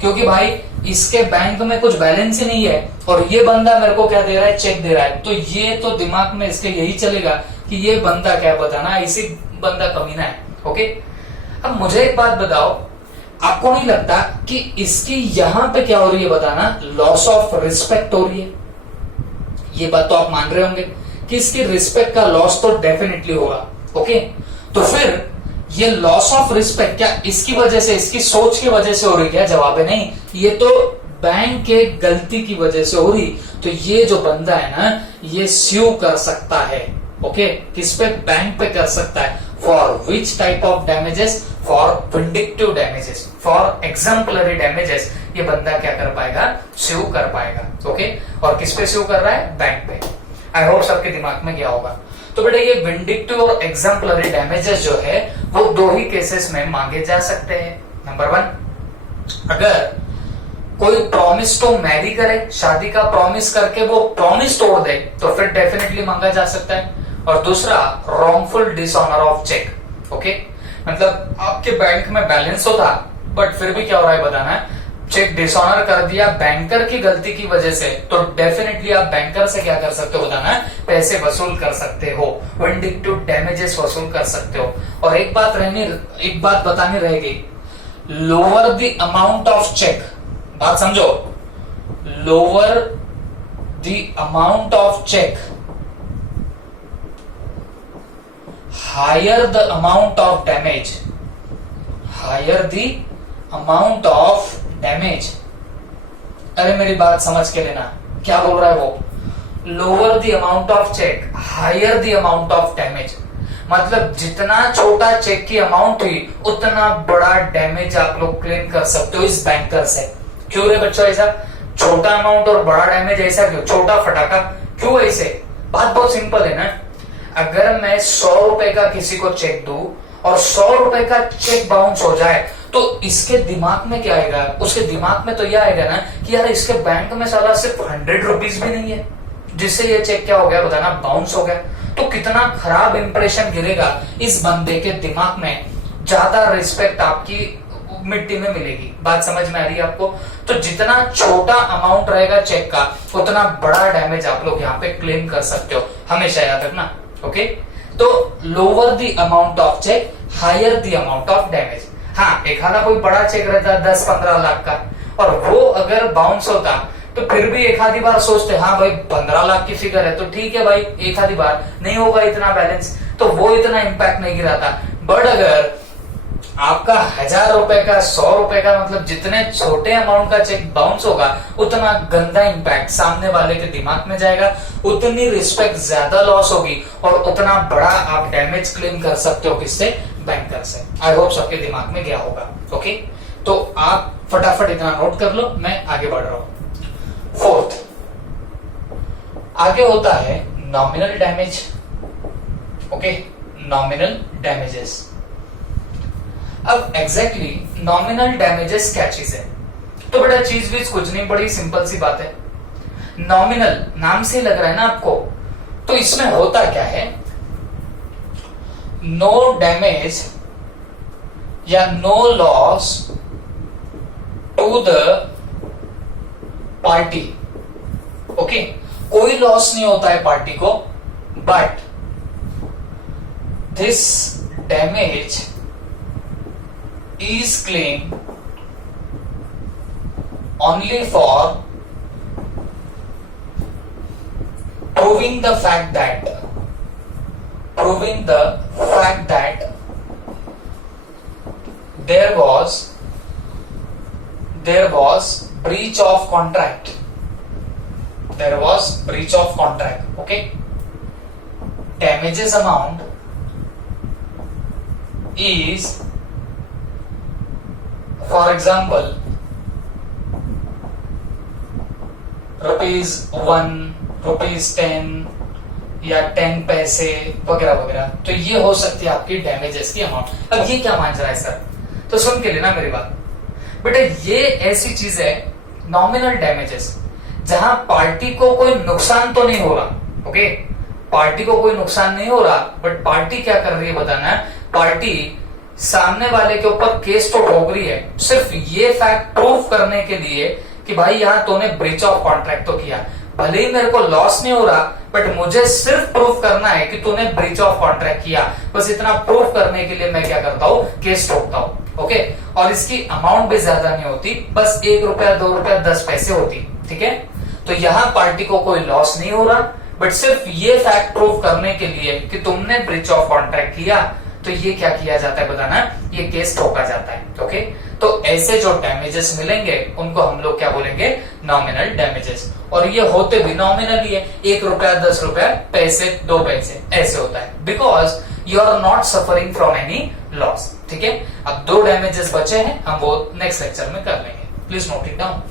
क्योंकि भाई इसके बैंक में कुछ बैलेंस ही नहीं है और ये बंदा मेरे को क्या दे रहा है, चेक दे रहा है, तो ये तो दिमाग में इसके यही चलेगा कि ये बंदा क्या बताना, इसी बंदा कमीना है। ओके, अब मुझे एक बात बताओ, आपको नहीं लगता कि इसकी यहां पे क्या हो रही है बताना, लॉस ऑफ रिस्पेक्ट हो रही है? ये बात तो आप मान रहे होंगे कि इसकी रिस्पेक्ट का लॉस तो डेफिनेटली होगा। ओके, तो फिर ये लॉस ऑफ रिस्पेक्ट क्या इसकी वजह से, इसकी सोच की वजह से हो रही? क्या जवाब है नहीं, ये तो बैंक के गलती की वजह से हो रही। तो ये जो बंदा है ना, ये स्यू कर सकता है। ओके, किस पे? बैंक पे कर सकता है। For which type of damages? For vindictive damages, for exemplary damages ये बंदा क्या कर पाएगा, स्यू कर पाएगा। ओके, और किस पे स्यू कर रहा है? बैंक पे। आई होप सबके दिमाग में गया होगा। तो बेटा ये विंडिक्टिव और एग्जाम्पलरी डैमेजेस जो है वो दो ही केसेस में मांगे जा सकते हैं। नंबर 1, अगर कोई प्रॉमिस टू मैरी करे, शादी का प्रॉमिस करके वो प्रॉमिस तोड़ दे, तो फिर डेफिनेटली मांगा जा सकता है। और दूसरा, wrongful dishonour of cheque. Okay, मतलब आपके बैंक में बैलेंस होता बट फिर भी क्या हो रहा है बताना, चेक डिसऑनर कर दिया बैंकर की गलती की वजह से, तो डेफिनेटली आप बैंकर से क्या कर सकते हो बताना, पैसे वसूल कर सकते हो, विंडिक्टिव डैमेजेस वसूल कर सकते हो। और एक बात बतानी रहेगी, lower the amount of cheque, बात समझो, lower the amount of cheque, higher the amount of damage, higher the amount of damage. अरे मेरी बात समझ के लेना, क्या बोल रहा है वो, lower the amount of cheque, higher the amount of damage, मतलब जितना छोटा चेक की अमाउंट थी उतना बड़ा डैमेज आप लोग क्लेम कर सकते हो इस बैंकर से। क्यों रे बच्चों ऐसा, छोटा अमाउंट और बड़ा डैमेज ऐसा क्यों, छोटा फटाका क्यों ऐसे? बात बहुत सिंपल है ना, अगर मैं 100 रुपए का किसी को चेक दूं और 100 रुपए का चेक बाउंस हो जाए, तो इसके दिमाग में क्या आएगा, उसके दिमाग में तो यह आएगा ना कि यार इसके बैंक में साला सिर्फ 100 रुपीज भी नहीं है, जिससे ये चेक क्या हो गया बताना, बाउंस हो गया। तो कितना खराब इंप्रेशन गिरेगा इस बंदे के दिमाग में, ज्यादा रिस्पेक्ट आपकी मिट्टी में मिलेगी। बात समझ में आ रही है आपको? तो जितना छोटा अमाउंट रहेगा चेक का, उतना बड़ा डैमेज आप लोग यहाँ पे क्लेम कर सकते हो, हमेशा याद रखना। ओके, तो lower the amount of cheque, higher the amount of damage. हाँ, एक आधा कोई बड़ा चेक रहता 10-15 लाख का, और वो अगर बाउंस होता तो फिर भी एक आधी बार सोचते हाँ भाई 15 लाख की फिगर है तो ठीक है भाई, एक आधी बार नहीं होगा इतना बैलेंस, तो वो इतना इंपैक्ट नहीं गिराता। बट अगर आपका 1000 रुपए का, 100 रुपए का, मतलब जितने छोटे अमाउंट का चेक बाउंस होगा उतना गंदा इंपैक्ट सामने वाले के दिमाग में जाएगा, उतनी रिस्पेक्ट ज्यादा लॉस होगी और उतना बड़ा आप डैमेज क्लेम कर सकते हो किससे, बैंकर से। आई होप सबके दिमाग में गया होगा। ओके, तो आप फटाफट इतना नोट कर लो, मैं आगे बढ़ रहा हूं। 4th, आगे होता है nominal damage. Okay, nominal damages. अब एग्जैक्टली नॉमिनल डैमेजेस क्या चीज है? तो बड़ा चीज भी कुछ नहीं, बड़ी सिंपल सी बात है। नॉमिनल नाम से लग रहा है ना आपको, तो इसमें होता क्या है, नो डैमेज या no loss to the party. Okay, कोई लॉस नहीं होता है पार्टी को, but this damage is claimed only for proving the fact that there was breach of contract. Okay, damages amount is, for example, ₹1, ₹10 या 10 पैसे वगैरह वगैरह। तो ये हो सकती है आपकी डैमेजेस की अमाउंट। अब ये क्या मान रहा है सर, तो सुन के लेना मेरी बात बेटा, ये ऐसी चीज है नॉमिनल डैमेजेस जहां पार्टी को कोई नुकसान तो नहीं हो रहा, ओके, पार्टी को कोई नुकसान नहीं हो रहा, बट पार्टी क्या कर रही है बताना है, पार्टी सामने वाले के ऊपर केस तो ठोक रही है सिर्फ ये फैक्ट प्रूव करने के लिए कि भाई यहाँ तूने ब्रीच ऑफ कॉन्ट्रैक्ट तो किया, भले ही मेरे को लॉस नहीं हो रहा बट मुझे सिर्फ प्रूफ करना है कि तूने ब्रीच ऑफ कॉन्ट्रैक्ट किया, बस इतना प्रूफ करने के लिए मैं क्या करता हूँ, केस ठोकता हूँ, ओके। और इसकी अमाउंट भी ज्यादा नहीं होती, बस ₹1, ₹2, 10 पैसे होती, ठीक है। तो यहाँ पार्टी को कोई लॉस नहीं हो रहा, बट सिर्फ ये फैक्ट प्रूव करने के लिए कि तुमने ब्रीच ऑफ कॉन्ट्रैक्ट किया, तो ये क्या किया जाता है बताना, ये केस ठोका जाता है, ओके। तो ऐसे जो डैमेजेस मिलेंगे उनको हम लोग क्या बोलेंगे, नॉमिनल डैमेजेस। और ये होते भी नॉमिनल ही है, ₹1, ₹10, पैसे, 2 पैसे, ऐसे होता है, because you are not suffering from any loss, ठीक है। अब 2 डैमेजेस बचे हैं, हम वो नेक्स्ट लेक्चर में कर लेंगे, प्लीज नोट इट डाउन।